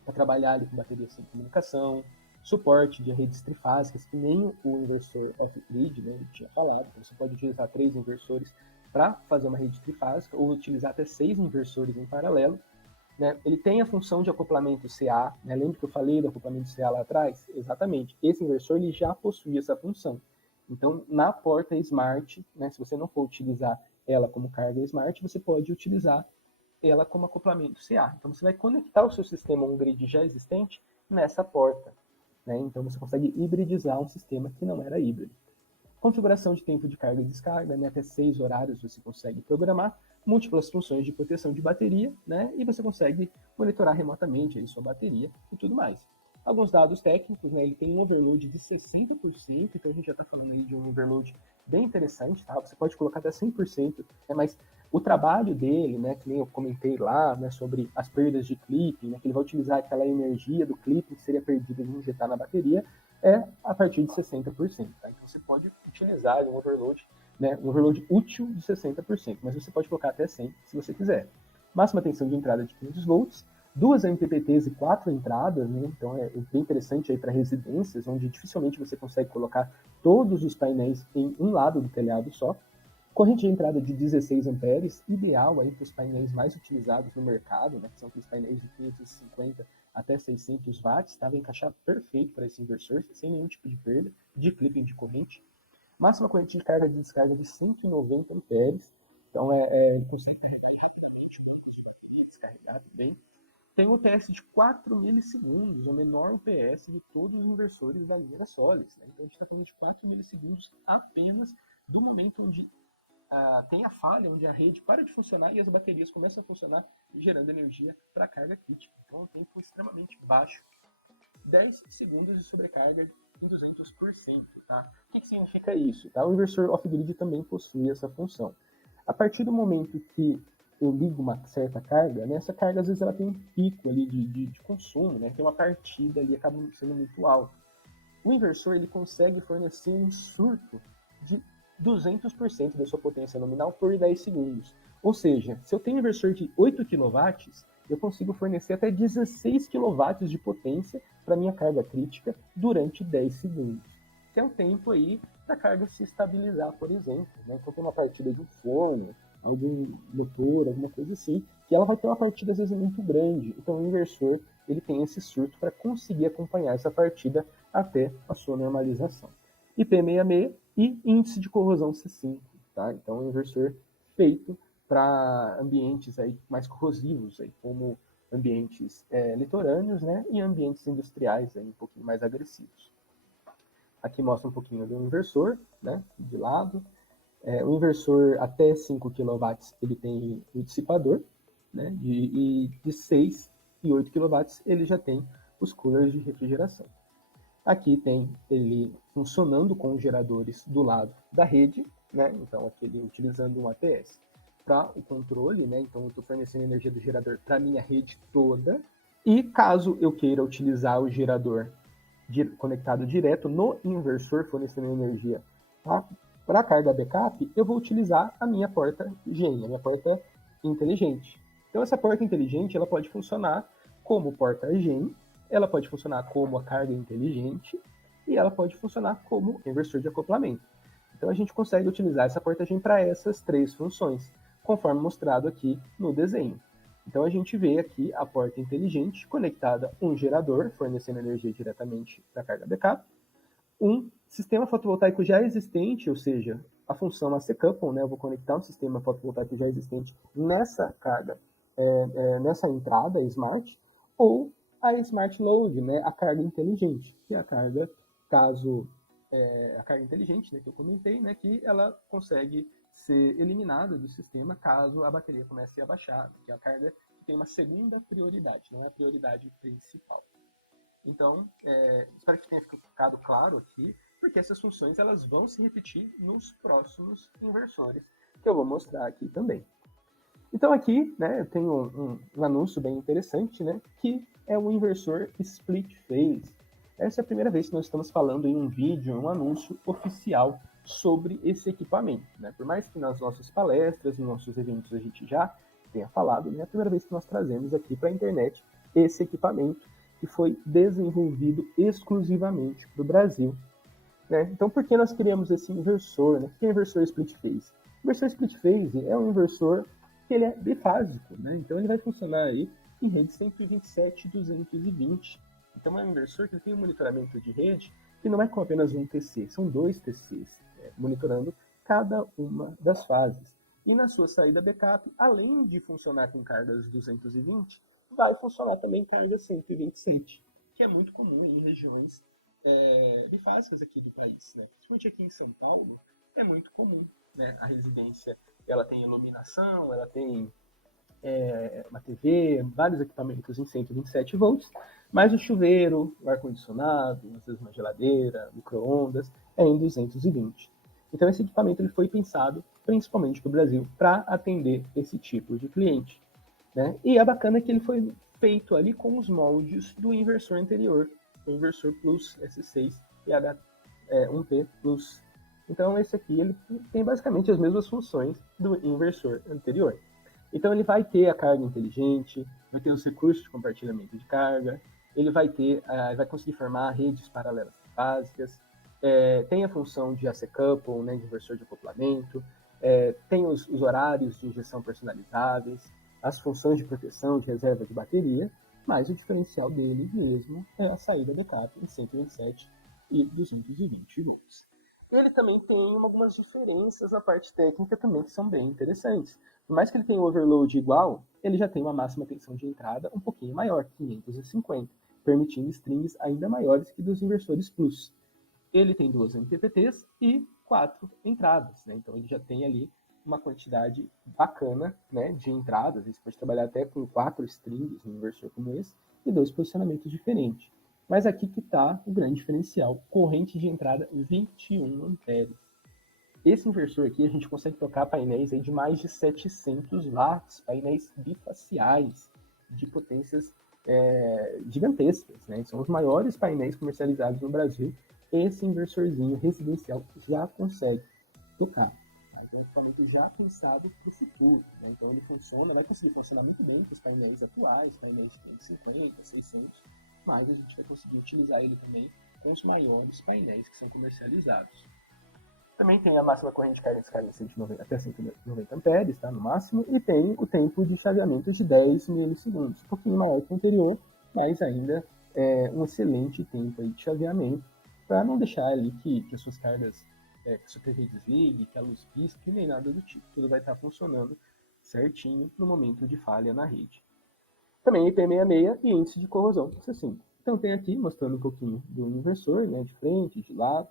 para trabalhar ali com bateria sem comunicação, suporte de redes trifásicas, que nem o inversor off-grid, né, ele tinha falado. Então, você pode utilizar 3 inversores para fazer uma rede trifásica, ou utilizar até 6 inversores em paralelo. Né? Ele tem a função de acoplamento CA, né? Lembra que eu falei do acoplamento CA lá atrás? Exatamente. Esse inversor ele já possui essa função. Então, na porta Smart, né, se você não for utilizar ela como carga Smart, você pode utilizar ela como acoplamento CA. Então, você vai conectar o seu sistema a um grid já existente nessa porta. Né? Então, você consegue hibridizar um sistema que não era híbrido. Configuração de tempo de carga e descarga, né? Até 6 horários você consegue programar, múltiplas funções de proteção de bateria, né? E você consegue monitorar remotamente aí sua bateria e tudo mais. Alguns dados técnicos, né? Ele tem um overload de 60%, então a gente já está falando aí de um overload bem interessante, tá? Você pode colocar até 100%, né? Mas o trabalho dele, né, que nem eu comentei lá, né, sobre as perdas de clipping, né, que ele vai utilizar aquela energia do clipping que seria perdida de injetar na bateria, é a partir de 60%. Tá? Então você pode utilizar um overload, né, um overload útil de 60%, mas você pode colocar até 100% se você quiser. Máxima tensão de entrada de 500 volts, 2 MPPTs e 4 entradas, né? Então é bem interessante aí para residências, onde dificilmente você consegue colocar todos os painéis em um lado do telhado só. Corrente de entrada de 16 amperes, ideal aí para os painéis mais utilizados no mercado, né, que são aqueles painéis de 550 até 600 watts, tá? Vai encaixar perfeito para esse inversor, sem nenhum tipo de perda de clipping de corrente. Máxima corrente de carga de descarga de 190 amperes, então consegue carregar rapidamente uma luz de bateria, descarregar também. Tem um UPS de 4 milissegundos, o menor UPS de todos os inversores da linha da Solis. Né? Então a gente está falando de 4 milissegundos apenas do momento onde tem a falha, onde a rede para de funcionar e as baterias começam a funcionar, gerando energia para a carga crítica. Então é um tempo extremamente baixo. 10 segundos de sobrecarga em 200%. Tá? O que significa isso? Tá? O inversor off-grid também possui essa função. A partir do momento que eu ligo uma certa carga, né, essa carga às vezes ela tem um pico ali de consumo, né, tem uma partida ali, acaba sendo muito alta. O inversor ele consegue fornecer um surto de 200% da sua potência nominal por 10 segundos. Ou seja, se eu tenho um inversor de 8 kW, eu consigo fornecer até 16 kW de potência para minha carga crítica durante 10 segundos. Que é o tempo aí da carga se estabilizar, por exemplo. Né? Então tem uma partida de um forno, algum motor, alguma coisa assim, que ela vai ter uma partida às vezes muito grande. Então o inversor ele tem esse surto para conseguir acompanhar essa partida até a sua normalização. IP66 e índice de corrosão C5. Tá? Então, é um inversor feito para ambientes aí mais corrosivos, aí, como ambientes litorâneos, né, e ambientes industriais aí, um pouquinho mais agressivos. Aqui mostra um pouquinho do inversor, né, de lado. O inversor até 5 kW ele tem o dissipador, né, e de 6 e 8 kW ele já tem os coolers de refrigeração. Aqui tem ele funcionando com os geradores do lado da rede, né? Então aqui ele utilizando um ATS para o controle, né? Então eu estou fornecendo energia do gerador para a minha rede toda. E caso eu queira utilizar o gerador conectado direto no inversor, fornecendo energia para a carga backup, eu vou utilizar a minha porta GEN, a minha porta inteligente. Então essa porta inteligente ela pode funcionar como porta GEN, ela pode funcionar como a carga inteligente e ela pode funcionar como inversor de acoplamento. Então a gente consegue utilizar essa porta-GEM para essas 3 funções, conforme mostrado aqui no desenho. Então a gente vê aqui a porta inteligente conectada a um gerador, fornecendo energia diretamente da carga backup, um sistema fotovoltaico já existente, ou seja, a função AC couple, né? Eu vou conectar um sistema fotovoltaico já existente nessa carga, nessa entrada smart, ou a smart load, né? A carga inteligente, que é a carga, caso a carga inteligente, né, que eu comentei, né, que ela consegue ser eliminada do sistema caso a bateria comece a baixar, que é a carga que tem uma segunda prioridade, não é a prioridade principal. Então, espero que tenha ficado claro aqui, porque essas funções elas vão se repetir nos próximos inversores, que eu vou mostrar aqui também. Então aqui, né, eu tenho um anúncio bem interessante, né, que é o inversor split phase. Essa é a primeira vez que nós estamos falando em um vídeo, um anúncio oficial sobre esse equipamento, né? Por mais que nas nossas palestras, nos nossos eventos a gente já tenha falado, né, é a primeira vez que nós trazemos aqui para a internet esse equipamento que foi desenvolvido exclusivamente para o Brasil. Né? Então, por que nós criamos esse inversor? Né? O que é inversor split phase? O inversor split phase é um inversor que ele é bifásico, né? Então ele vai funcionar aí em rede 127 e 220. Então é um inversor que tem um monitoramento de rede que não é com apenas um TC, são 2 TCs, monitorando cada uma das fases. E na sua saída backup, além de funcionar com cargas 220, vai funcionar também carga 127, que é muito comum em regiões bifásicas aqui do país, né? Principalmente aqui em São Paulo, é muito comum, né? A residência, ela tem iluminação, ela tem uma TV, vários equipamentos em 127 volts, mas o chuveiro, o ar-condicionado, às vezes uma geladeira, micro-ondas, é em 220. Então esse equipamento ele foi pensado principalmente para o Brasil para atender esse tipo de cliente. Né? E é bacana que ele foi feito ali com os moldes do inversor anterior, o inversor Plus S6 e H1P Plus. Então esse aqui ele tem basicamente as mesmas funções do inversor anterior. Então ele vai ter a carga inteligente, vai ter os recursos de compartilhamento de carga, ele vai conseguir formar redes paralelas básicas, tem a função de AC couple, né, de inversor de acoplamento, tem os horários de injeção personalizáveis, as funções de proteção de reserva de bateria, mas o diferencial dele mesmo é a saída backup em 127 e 220 volts. Ele também tem algumas diferenças na parte técnica também que são bem interessantes. Por mais que ele tenha um overload igual, ele já tem uma máxima tensão de entrada um pouquinho maior, 550, permitindo strings ainda maiores que dos inversores Plus. Ele tem 2 MPPTs e 4 entradas, né? Então ele já tem ali uma quantidade bacana, né, de entradas. Você pode trabalhar até com 4 strings no inversor como esse e 2 posicionamentos diferentes. Mas aqui que está o grande diferencial, corrente de entrada 21 amperes. Esse inversor aqui a gente consegue tocar painéis aí de mais de 700 watts, painéis bifaciais de potências gigantescas, né? São os maiores painéis comercializados no Brasil. Esse inversorzinho residencial já consegue tocar. Tá? Então é um equipamento já pensado para o futuro. Né? Então ele vai conseguir funcionar muito bem com os painéis atuais, painéis de 550, 600, mas a gente vai conseguir utilizar ele também com os maiores painéis que são comercializados. Também tem a máxima corrente de carga e descarga até 190 amperes, tá, no máximo, e tem o tempo de chaveamento de 10 milissegundos, um pouquinho maior que o anterior, mas ainda é um excelente tempo aí de chaveamento, para não deixar ali que as suas cargas, que a sua TV desligue, que a luz pisque, nem nada do tipo. Tudo vai estar funcionando certinho no momento de falha na rede. Também IP66 e índice de corrosão C5. Então tem aqui mostrando um pouquinho do inversor, né, de frente, de lado.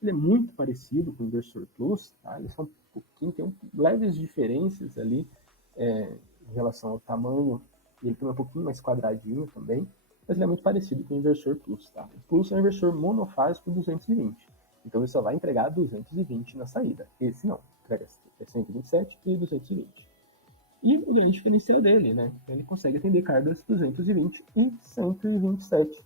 Ele é muito parecido com o inversor Plus, tá? Eles são um pouquinho, tem leves diferenças ali em relação ao tamanho. Ele tem um pouquinho mais quadradinho também, mas ele é muito parecido com o inversor Plus, tá? O Plus é um inversor monofásico 220, então ele só vai entregar 220 na saída. Esse não, entrega 127 e 220. E o grande diferencial dele, né? Ele consegue atender cargas 220 e 127.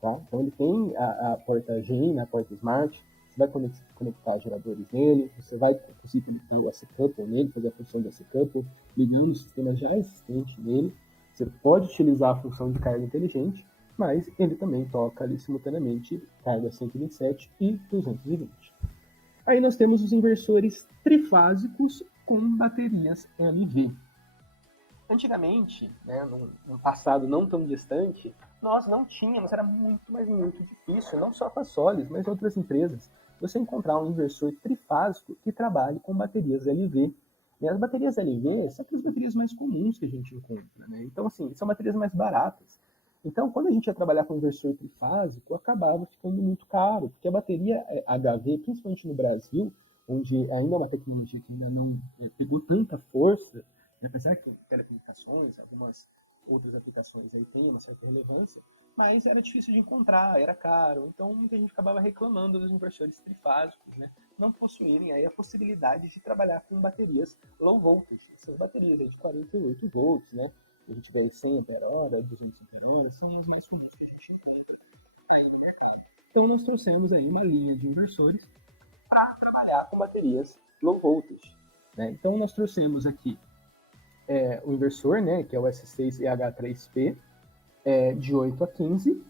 Tá? Então ele tem a porta GEM, a porta Smart, você vai conectar geradores nele, você vai conseguir conectar o AC couple nele, fazer a função do AC couple, ligando o sistema já existente nele. Você pode utilizar a função de carga inteligente, mas ele também toca ali simultaneamente carga 127 e 220. Aí nós temos os inversores trifásicos com baterias LV. Antigamente, né, num passado não tão distante, nós não tínhamos, era muito, mas muito difícil, não só com a Solis, mas outras empresas, você encontrar um inversor trifásico que trabalhe com baterias LV. E as baterias LV são aquelas baterias mais comuns que a gente encontra, né? Então, assim, são baterias mais baratas. Então, quando a gente ia trabalhar com inversor trifásico, acabava ficando muito caro, porque a bateria HV, principalmente no Brasil, onde ainda é uma tecnologia que ainda não pegou tanta força, apesar que telecomunicações, algumas outras aplicações aí têm uma certa relevância, mas era difícil de encontrar, era caro, então muita gente acabava reclamando dos inversores trifásicos, né, não possuírem aí a possibilidade de trabalhar com baterias low voltage, essas baterias aí de 48 volts, né, a gente vê 100 ampere-hora, 200 ampere-hora, são as mais comuns que a gente encontra aí no mercado. Então nós trouxemos aí uma linha de inversores para trabalhar com baterias low voltage, né? Então nós trouxemos aqui o inversor, né, que é o S6EH3P, de 8 a 15,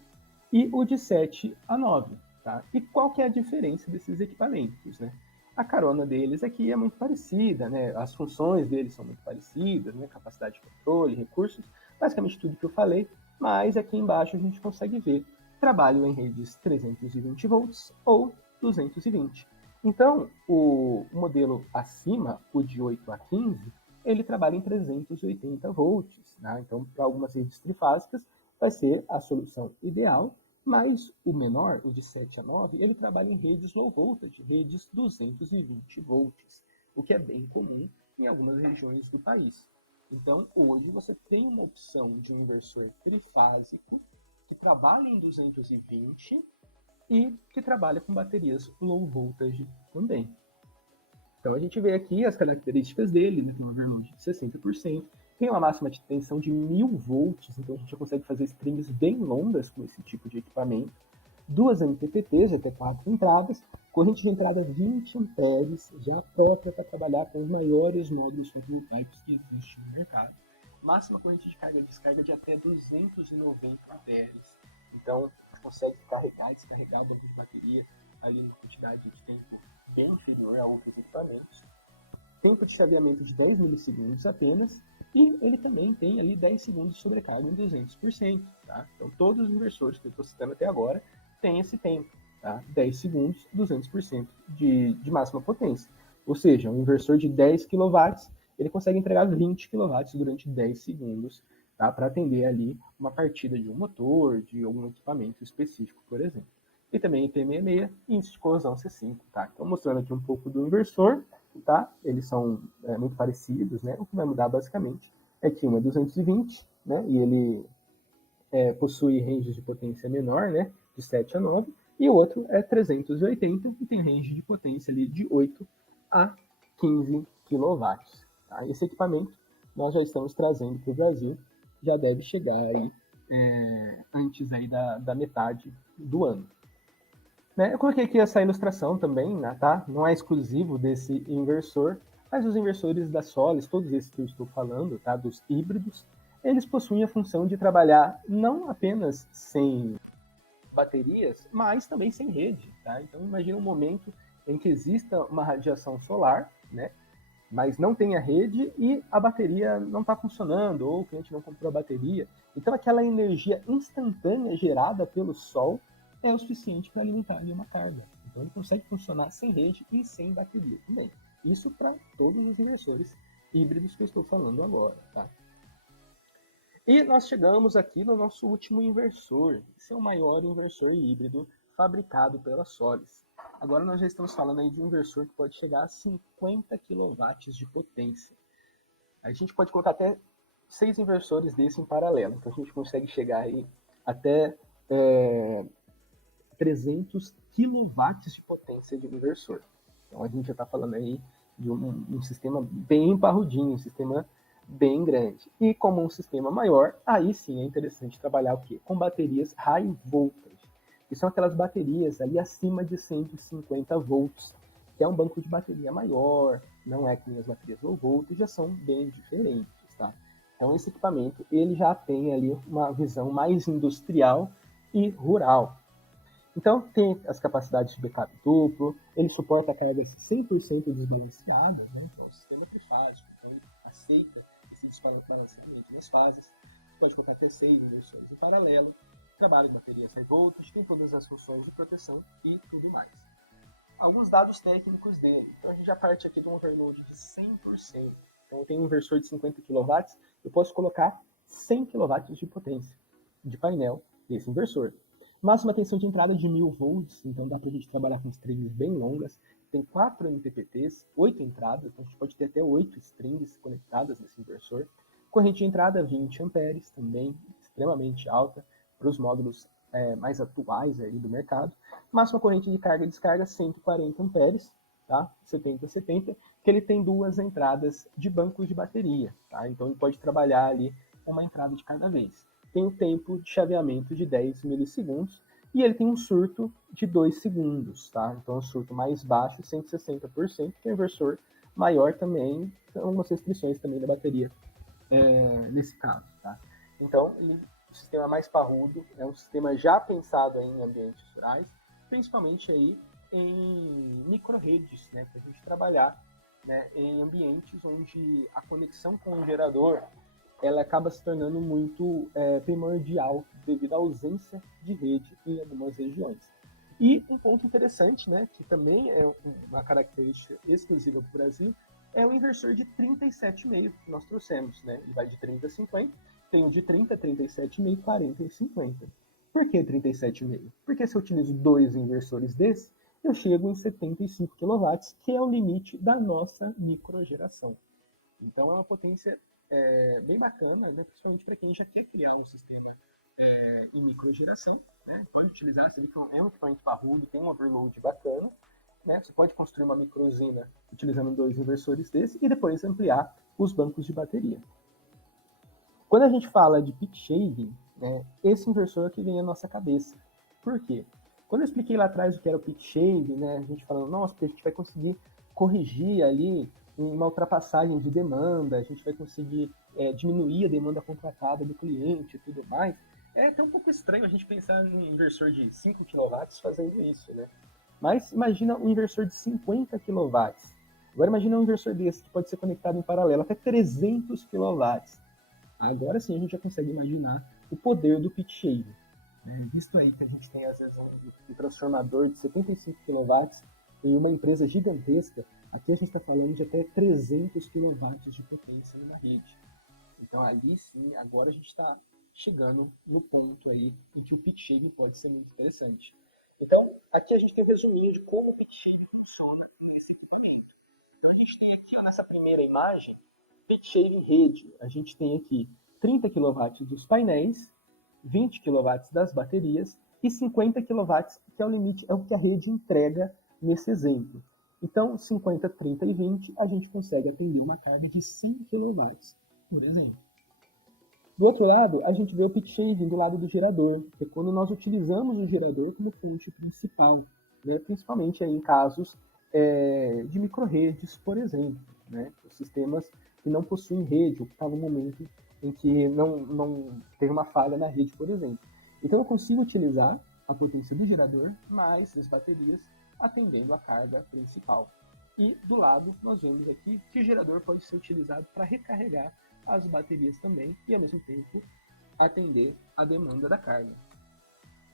e o de 7 a 9. Tá? E qual que é a diferença desses equipamentos? Né? A carona deles aqui é muito parecida, né? As funções deles são muito parecidas, né? Capacidade de controle, recursos, basicamente tudo que eu falei, mas aqui embaixo a gente consegue ver trabalho em redes 320 volts ou 220. Então, o modelo acima, o de 8 a 15, ele trabalha em 380 volts. Né? Então, para algumas redes trifásicas, vai ser a solução ideal, mas o menor, o de 7 a 9, ele trabalha em redes low voltage, redes 220 volts, o que é bem comum em algumas regiões do país. Então, hoje você tem uma opção de um inversor trifásico que trabalha em 220 e que trabalha com baterias low voltage também. Então a gente vê aqui as características dele, né? Tem um overload de 60%, tem uma máxima de tensão de 1000 volts, então a gente já consegue fazer strings bem longas com esse tipo de equipamento. Duas MPPTs, até 4 entradas, corrente de entrada 20 amperes, já própria para trabalhar com os maiores módulos fotovoltaicos que existem no mercado. Máxima corrente de carga e descarga de até 290 amperes. Então, a gente consegue carregar e descarregar o banco de bateria ali numa quantidade de tempo bem inferior a outros equipamentos. Tempo de chaveamento de 10 milissegundos apenas, e ele também tem ali 10 segundos de sobrecarga em 200%. Tá? Então, todos os inversores que eu estou citando até agora têm esse tempo, tá? 10 segundos, 200% de máxima potência. Ou seja, um inversor de 10 kW, ele consegue entregar 20 kW durante 10 segundos, tá? Para atender ali uma partida de um motor, de algum equipamento específico, por exemplo. E também IP66 e índice de corrosão C5. Tá? Então, mostrando aqui um pouco do inversor, tá? Eles são muito parecidos, né? O que vai mudar basicamente é que um é 220, né? E ele possui range de potência menor, né? De 7 a 9, e o outro é 380 e tem range de potência ali de 8 a 15 kW. Tá? Esse equipamento nós já estamos trazendo para o Brasil, já deve chegar aí antes aí da metade do ano. Né? Eu coloquei aqui essa ilustração também, né, tá? Não é exclusivo desse inversor, mas os inversores da Solis, todos esses que eu estou falando, tá? Dos híbridos, eles possuem a função de trabalhar não apenas sem baterias, mas também sem rede. Tá? Então imagine um momento em que exista uma radiação solar, né? Mas não tem a rede e a bateria não está funcionando, ou o cliente não comprou a bateria. Então aquela energia instantânea gerada pelo sol é o suficiente para alimentar ali uma carga. Então ele consegue funcionar sem rede e sem bateria também. Isso para todos os inversores híbridos que eu estou falando agora. Tá? E nós chegamos aqui no nosso último inversor. Esse é o maior inversor híbrido fabricado pela Solis. Agora nós já estamos falando aí de um inversor que pode chegar a 50 kW de potência. A gente pode colocar até 6 inversores desse em paralelo. Então a gente consegue chegar aí até 300 kW de potência de inversor. Então a gente já está falando aí de um sistema bem parrudinho, um sistema bem grande. E como um sistema maior, aí sim é interessante trabalhar o quê? Com baterias high voltage, que são aquelas baterias ali acima de 150 volts, que é um banco de bateria maior, não é como as baterias low voltage, já são bem diferentes, tá? Então, esse equipamento ele já tem ali uma visão mais industrial e rural. Então, tem as capacidades de backup duplo, ele suporta cargas 100% desbalanceadas, né? Então, o sistema é trifásico, então ele aceita esse desbalanceamento nas fases, pode colocar até 6 inversores em paralelo, trabalha de bateria high voltage, tem todas as funções de proteção e tudo mais. Alguns dados técnicos dele. Então, a gente já parte aqui de um overload de 100%. Então, eu tenho um inversor de 50 kW, eu posso colocar 100 kW de potência de painel nesse inversor. Máxima tensão de entrada de 1000 volts, então dá para a gente trabalhar com strings bem longas. Tem 4 MPPTs, 8 entradas, então a gente pode ter até 8 strings conectadas nesse inversor. Corrente de entrada 20 amperes, também extremamente alta para os módulos mais atuais aí do mercado. Máxima corrente de carga e descarga 140 amperes, tá? 70 e 70, que ele tem 2 entradas de bancos de bateria, tá? Então ele pode trabalhar ali uma entrada de cada vez. Tem um tempo de chaveamento de 10 milissegundos e ele tem um surto de 2 segundos, tá? Então um surto mais baixo, 160%, que é um inversor maior também, tem algumas restrições também da bateria nesse caso, tá? Então, o sistema mais parrudo é um sistema já pensado em ambientes rurais, principalmente aí em micro-redes, né, para a gente trabalhar, né, em ambientes onde a conexão com o gerador ela acaba se tornando muito primordial devido à ausência de rede em algumas regiões. E um ponto interessante, né, que também é uma característica exclusiva do Brasil, é o inversor de 37,5 que nós trouxemos, né? Ele vai de 30 a 50, tem o de 30, 37,5, 40 e 50. Por que 37,5? Porque se eu utilizo 2 inversores desses, eu chego em 75 kW, que é o limite da nossa microgeração. Então é uma potência bem bacana, né? Principalmente para quem já quer criar um sistema em microgeração, né? Pode utilizar, você vê que é um equipamento parrudo, tem um overload bacana, né? Você pode construir uma microusina utilizando 2 inversores desses e depois ampliar os bancos de bateria. Quando a gente fala de peak shaving, né, esse inversor que vem à nossa cabeça. Por quê? Quando eu expliquei lá atrás o que era o peak shaving, né, a gente falando, nossa, porque a gente vai conseguir corrigir ali uma ultrapassagem de demanda, a gente vai conseguir diminuir a demanda contratada do cliente e tudo mais, é até um pouco estranho a gente pensar num inversor de 5 kW fazendo isso, né? Mas imagina um inversor de 50 kW. Agora imagina um inversor desse que pode ser conectado em paralelo até 300 kW. Agora sim a gente já consegue imaginar o poder do peak shaving. Visto aí que a gente tem às vezes um transformador de 75 kW em uma empresa gigantesca, aqui a gente está falando de até 300 kW de potência numa rede. Então ali sim, agora a gente está chegando no ponto aí em que o peak shaving pode ser muito interessante. Então, aqui a gente tem um resuminho de como o peak shaving funciona nesse equipamento. Então a gente tem aqui ó, nessa primeira imagem, peak shaving rede. A gente tem aqui 30 kW dos painéis, 20 kW das baterias e 50 kW, que é o limite, é o que a rede entrega nesse exemplo. Então, 50, 30 e 20, a gente consegue atender uma carga de 100 kW, por exemplo. Do outro lado, a gente vê o peak shaving do lado do gerador, que é quando nós utilizamos o gerador como fonte principal, né? Principalmente aí em casos de micro-redes, por exemplo, né? Os sistemas que não possuem rede, ou que está no momento em que não teve uma falha na rede, por exemplo. Então eu consigo utilizar a potência do gerador mais as baterias atendendo a carga principal. E do lado nós vemos aqui que o gerador pode ser utilizado para recarregar as baterias também e ao mesmo tempo atender a demanda da carga.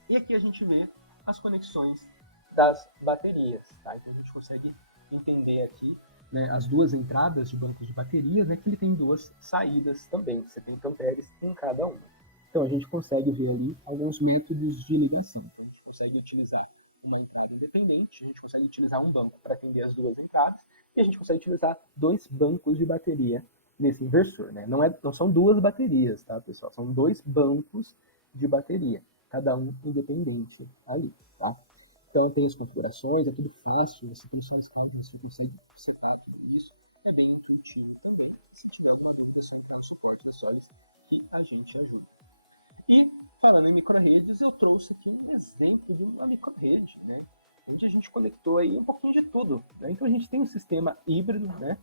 E aqui a gente vê as conexões das baterias, tá? Então a gente consegue entender aqui, né, as duas entradas de bancos de baterias, né, que ele tem duas saídas também, 70 amperes em cada uma. Então a gente consegue ver ali alguns métodos de ligação. Então a gente consegue utilizar uma entrada independente, a gente consegue utilizar um banco para atender as duas entradas e a gente consegue utilizar 2 bancos de bateria nesse inversor, né? Não são 2 baterias, tá, pessoal? São 2 bancos de bateria, cada um independente ali, tá? Então tem as configurações, é tudo fácil, você tem só as cábulas, você consegue setar tudo isso, é bem intuitivo também. Se tiver uma dúvida, só que o suporte da Solis que a gente ajuda. E falando em micro-redes, eu trouxe aqui um exemplo de uma micro-rede, né? Onde a gente conectou aí um pouquinho de tudo, né? Então a gente tem um sistema híbrido, né?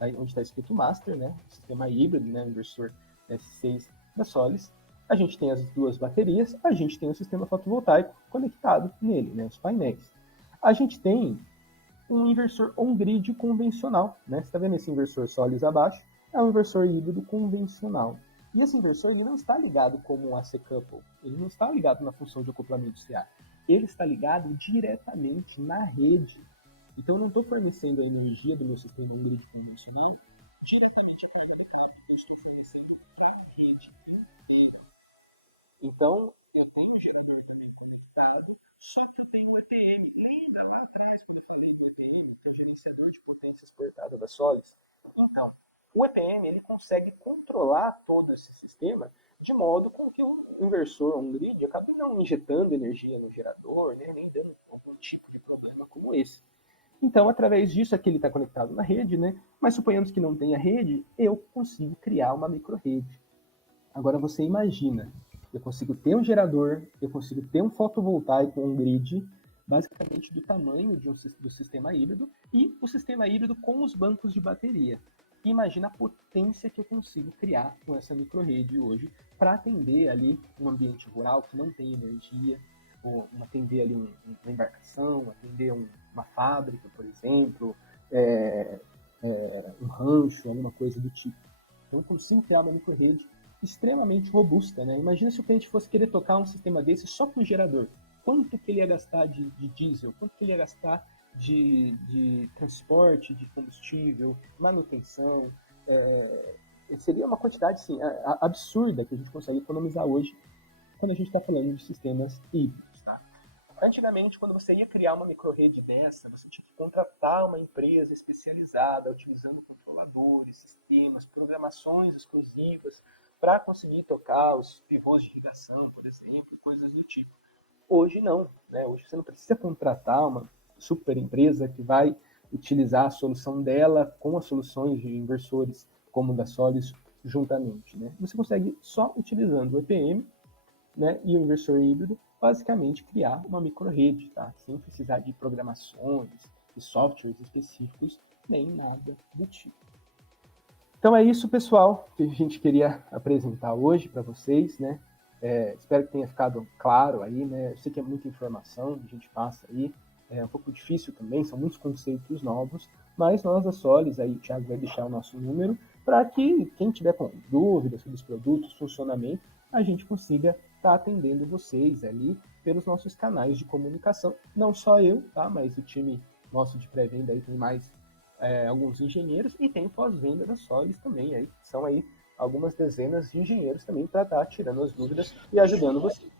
Aí onde está escrito Master, né? Um sistema híbrido, né? Um inversor S6 da Solis, a gente tem as duas baterias, a gente tem o sistema fotovoltaico conectado nele, né, os painéis. A gente tem um inversor on-grid convencional, né? Você está vendo esse inversor Solis abaixo? É um inversor híbrido convencional. E esse inversor ele não está ligado como um AC couple, ele não está ligado na função de acoplamento CA, ele está ligado diretamente na rede. Então eu não estou fornecendo a energia do meu sistema on-grid convencional diretamente para a cabo, eu estou fornecendo para a rede inteira. Então, eu tenho um gerador também conectado, só que eu tenho um EPM. Lembra lá atrás, quando eu falei do EPM, que é o gerenciador de potência exportada da Solis? Então, o EPM ele consegue controlar todo esse sistema de modo com que o inversor on-grid acabe não injetando energia no gerador, né, nem dando algum tipo de problema como esse. Então, através disso, aqui ele está conectado na rede, né? Mas suponhamos que não tenha rede, eu consigo criar uma microrrede. Agora você imagina, eu consigo ter um gerador, eu consigo ter um fotovoltaico, um grid, basicamente do tamanho do sistema híbrido, e o sistema híbrido com os bancos de bateria. E imagina a potência que eu consigo criar com essa microrrede hoje para atender ali um ambiente rural que não tem energia, ou atender ali uma embarcação, atender uma fábrica, por exemplo, um rancho, alguma coisa do tipo. Então eu consigo criar uma microrrede extremamente robusta, né? Imagina se o cliente fosse querer tocar um sistema desse só com gerador. Quanto que ele ia gastar de diesel? Quanto que ele ia gastar de transporte de combustível, manutenção? Seria uma quantidade assim, absurda que a gente consegue economizar hoje quando a gente está falando de sistemas híbridos. Tá? Antigamente, quando você ia criar uma microrrede dessa, você tinha que contratar uma empresa especializada, utilizando controladores, sistemas, programações exclusivas, para conseguir tocar os pivôs de irrigação, por exemplo, coisas do tipo. Hoje não, né? Hoje você não precisa contratar uma super empresa que vai utilizar a solução dela com as soluções de inversores como o da Solis juntamente, né? Você consegue só utilizando o EPM, né, e o inversor híbrido, basicamente criar uma microrrede, tá? Sem precisar de programações e softwares específicos, nem nada do tipo. Então é isso, pessoal, que a gente queria apresentar hoje para vocês, né? Espero que tenha ficado claro aí, né? Eu sei que é muita informação que a gente passa aí, é um pouco difícil também, são muitos conceitos novos, mas nós da Solis, aí o Thiago vai deixar o nosso número, para que quem tiver com dúvidas sobre os produtos, funcionamento, a gente consiga estar atendendo vocês ali pelos nossos canais de comunicação. Não só eu, tá? Mas o time nosso de pré-venda aí tem mais alguns engenheiros e tem pós-venda da Solis também. Aí são aí algumas dezenas de engenheiros também para estar tirando as dúvidas e ajudando vocês.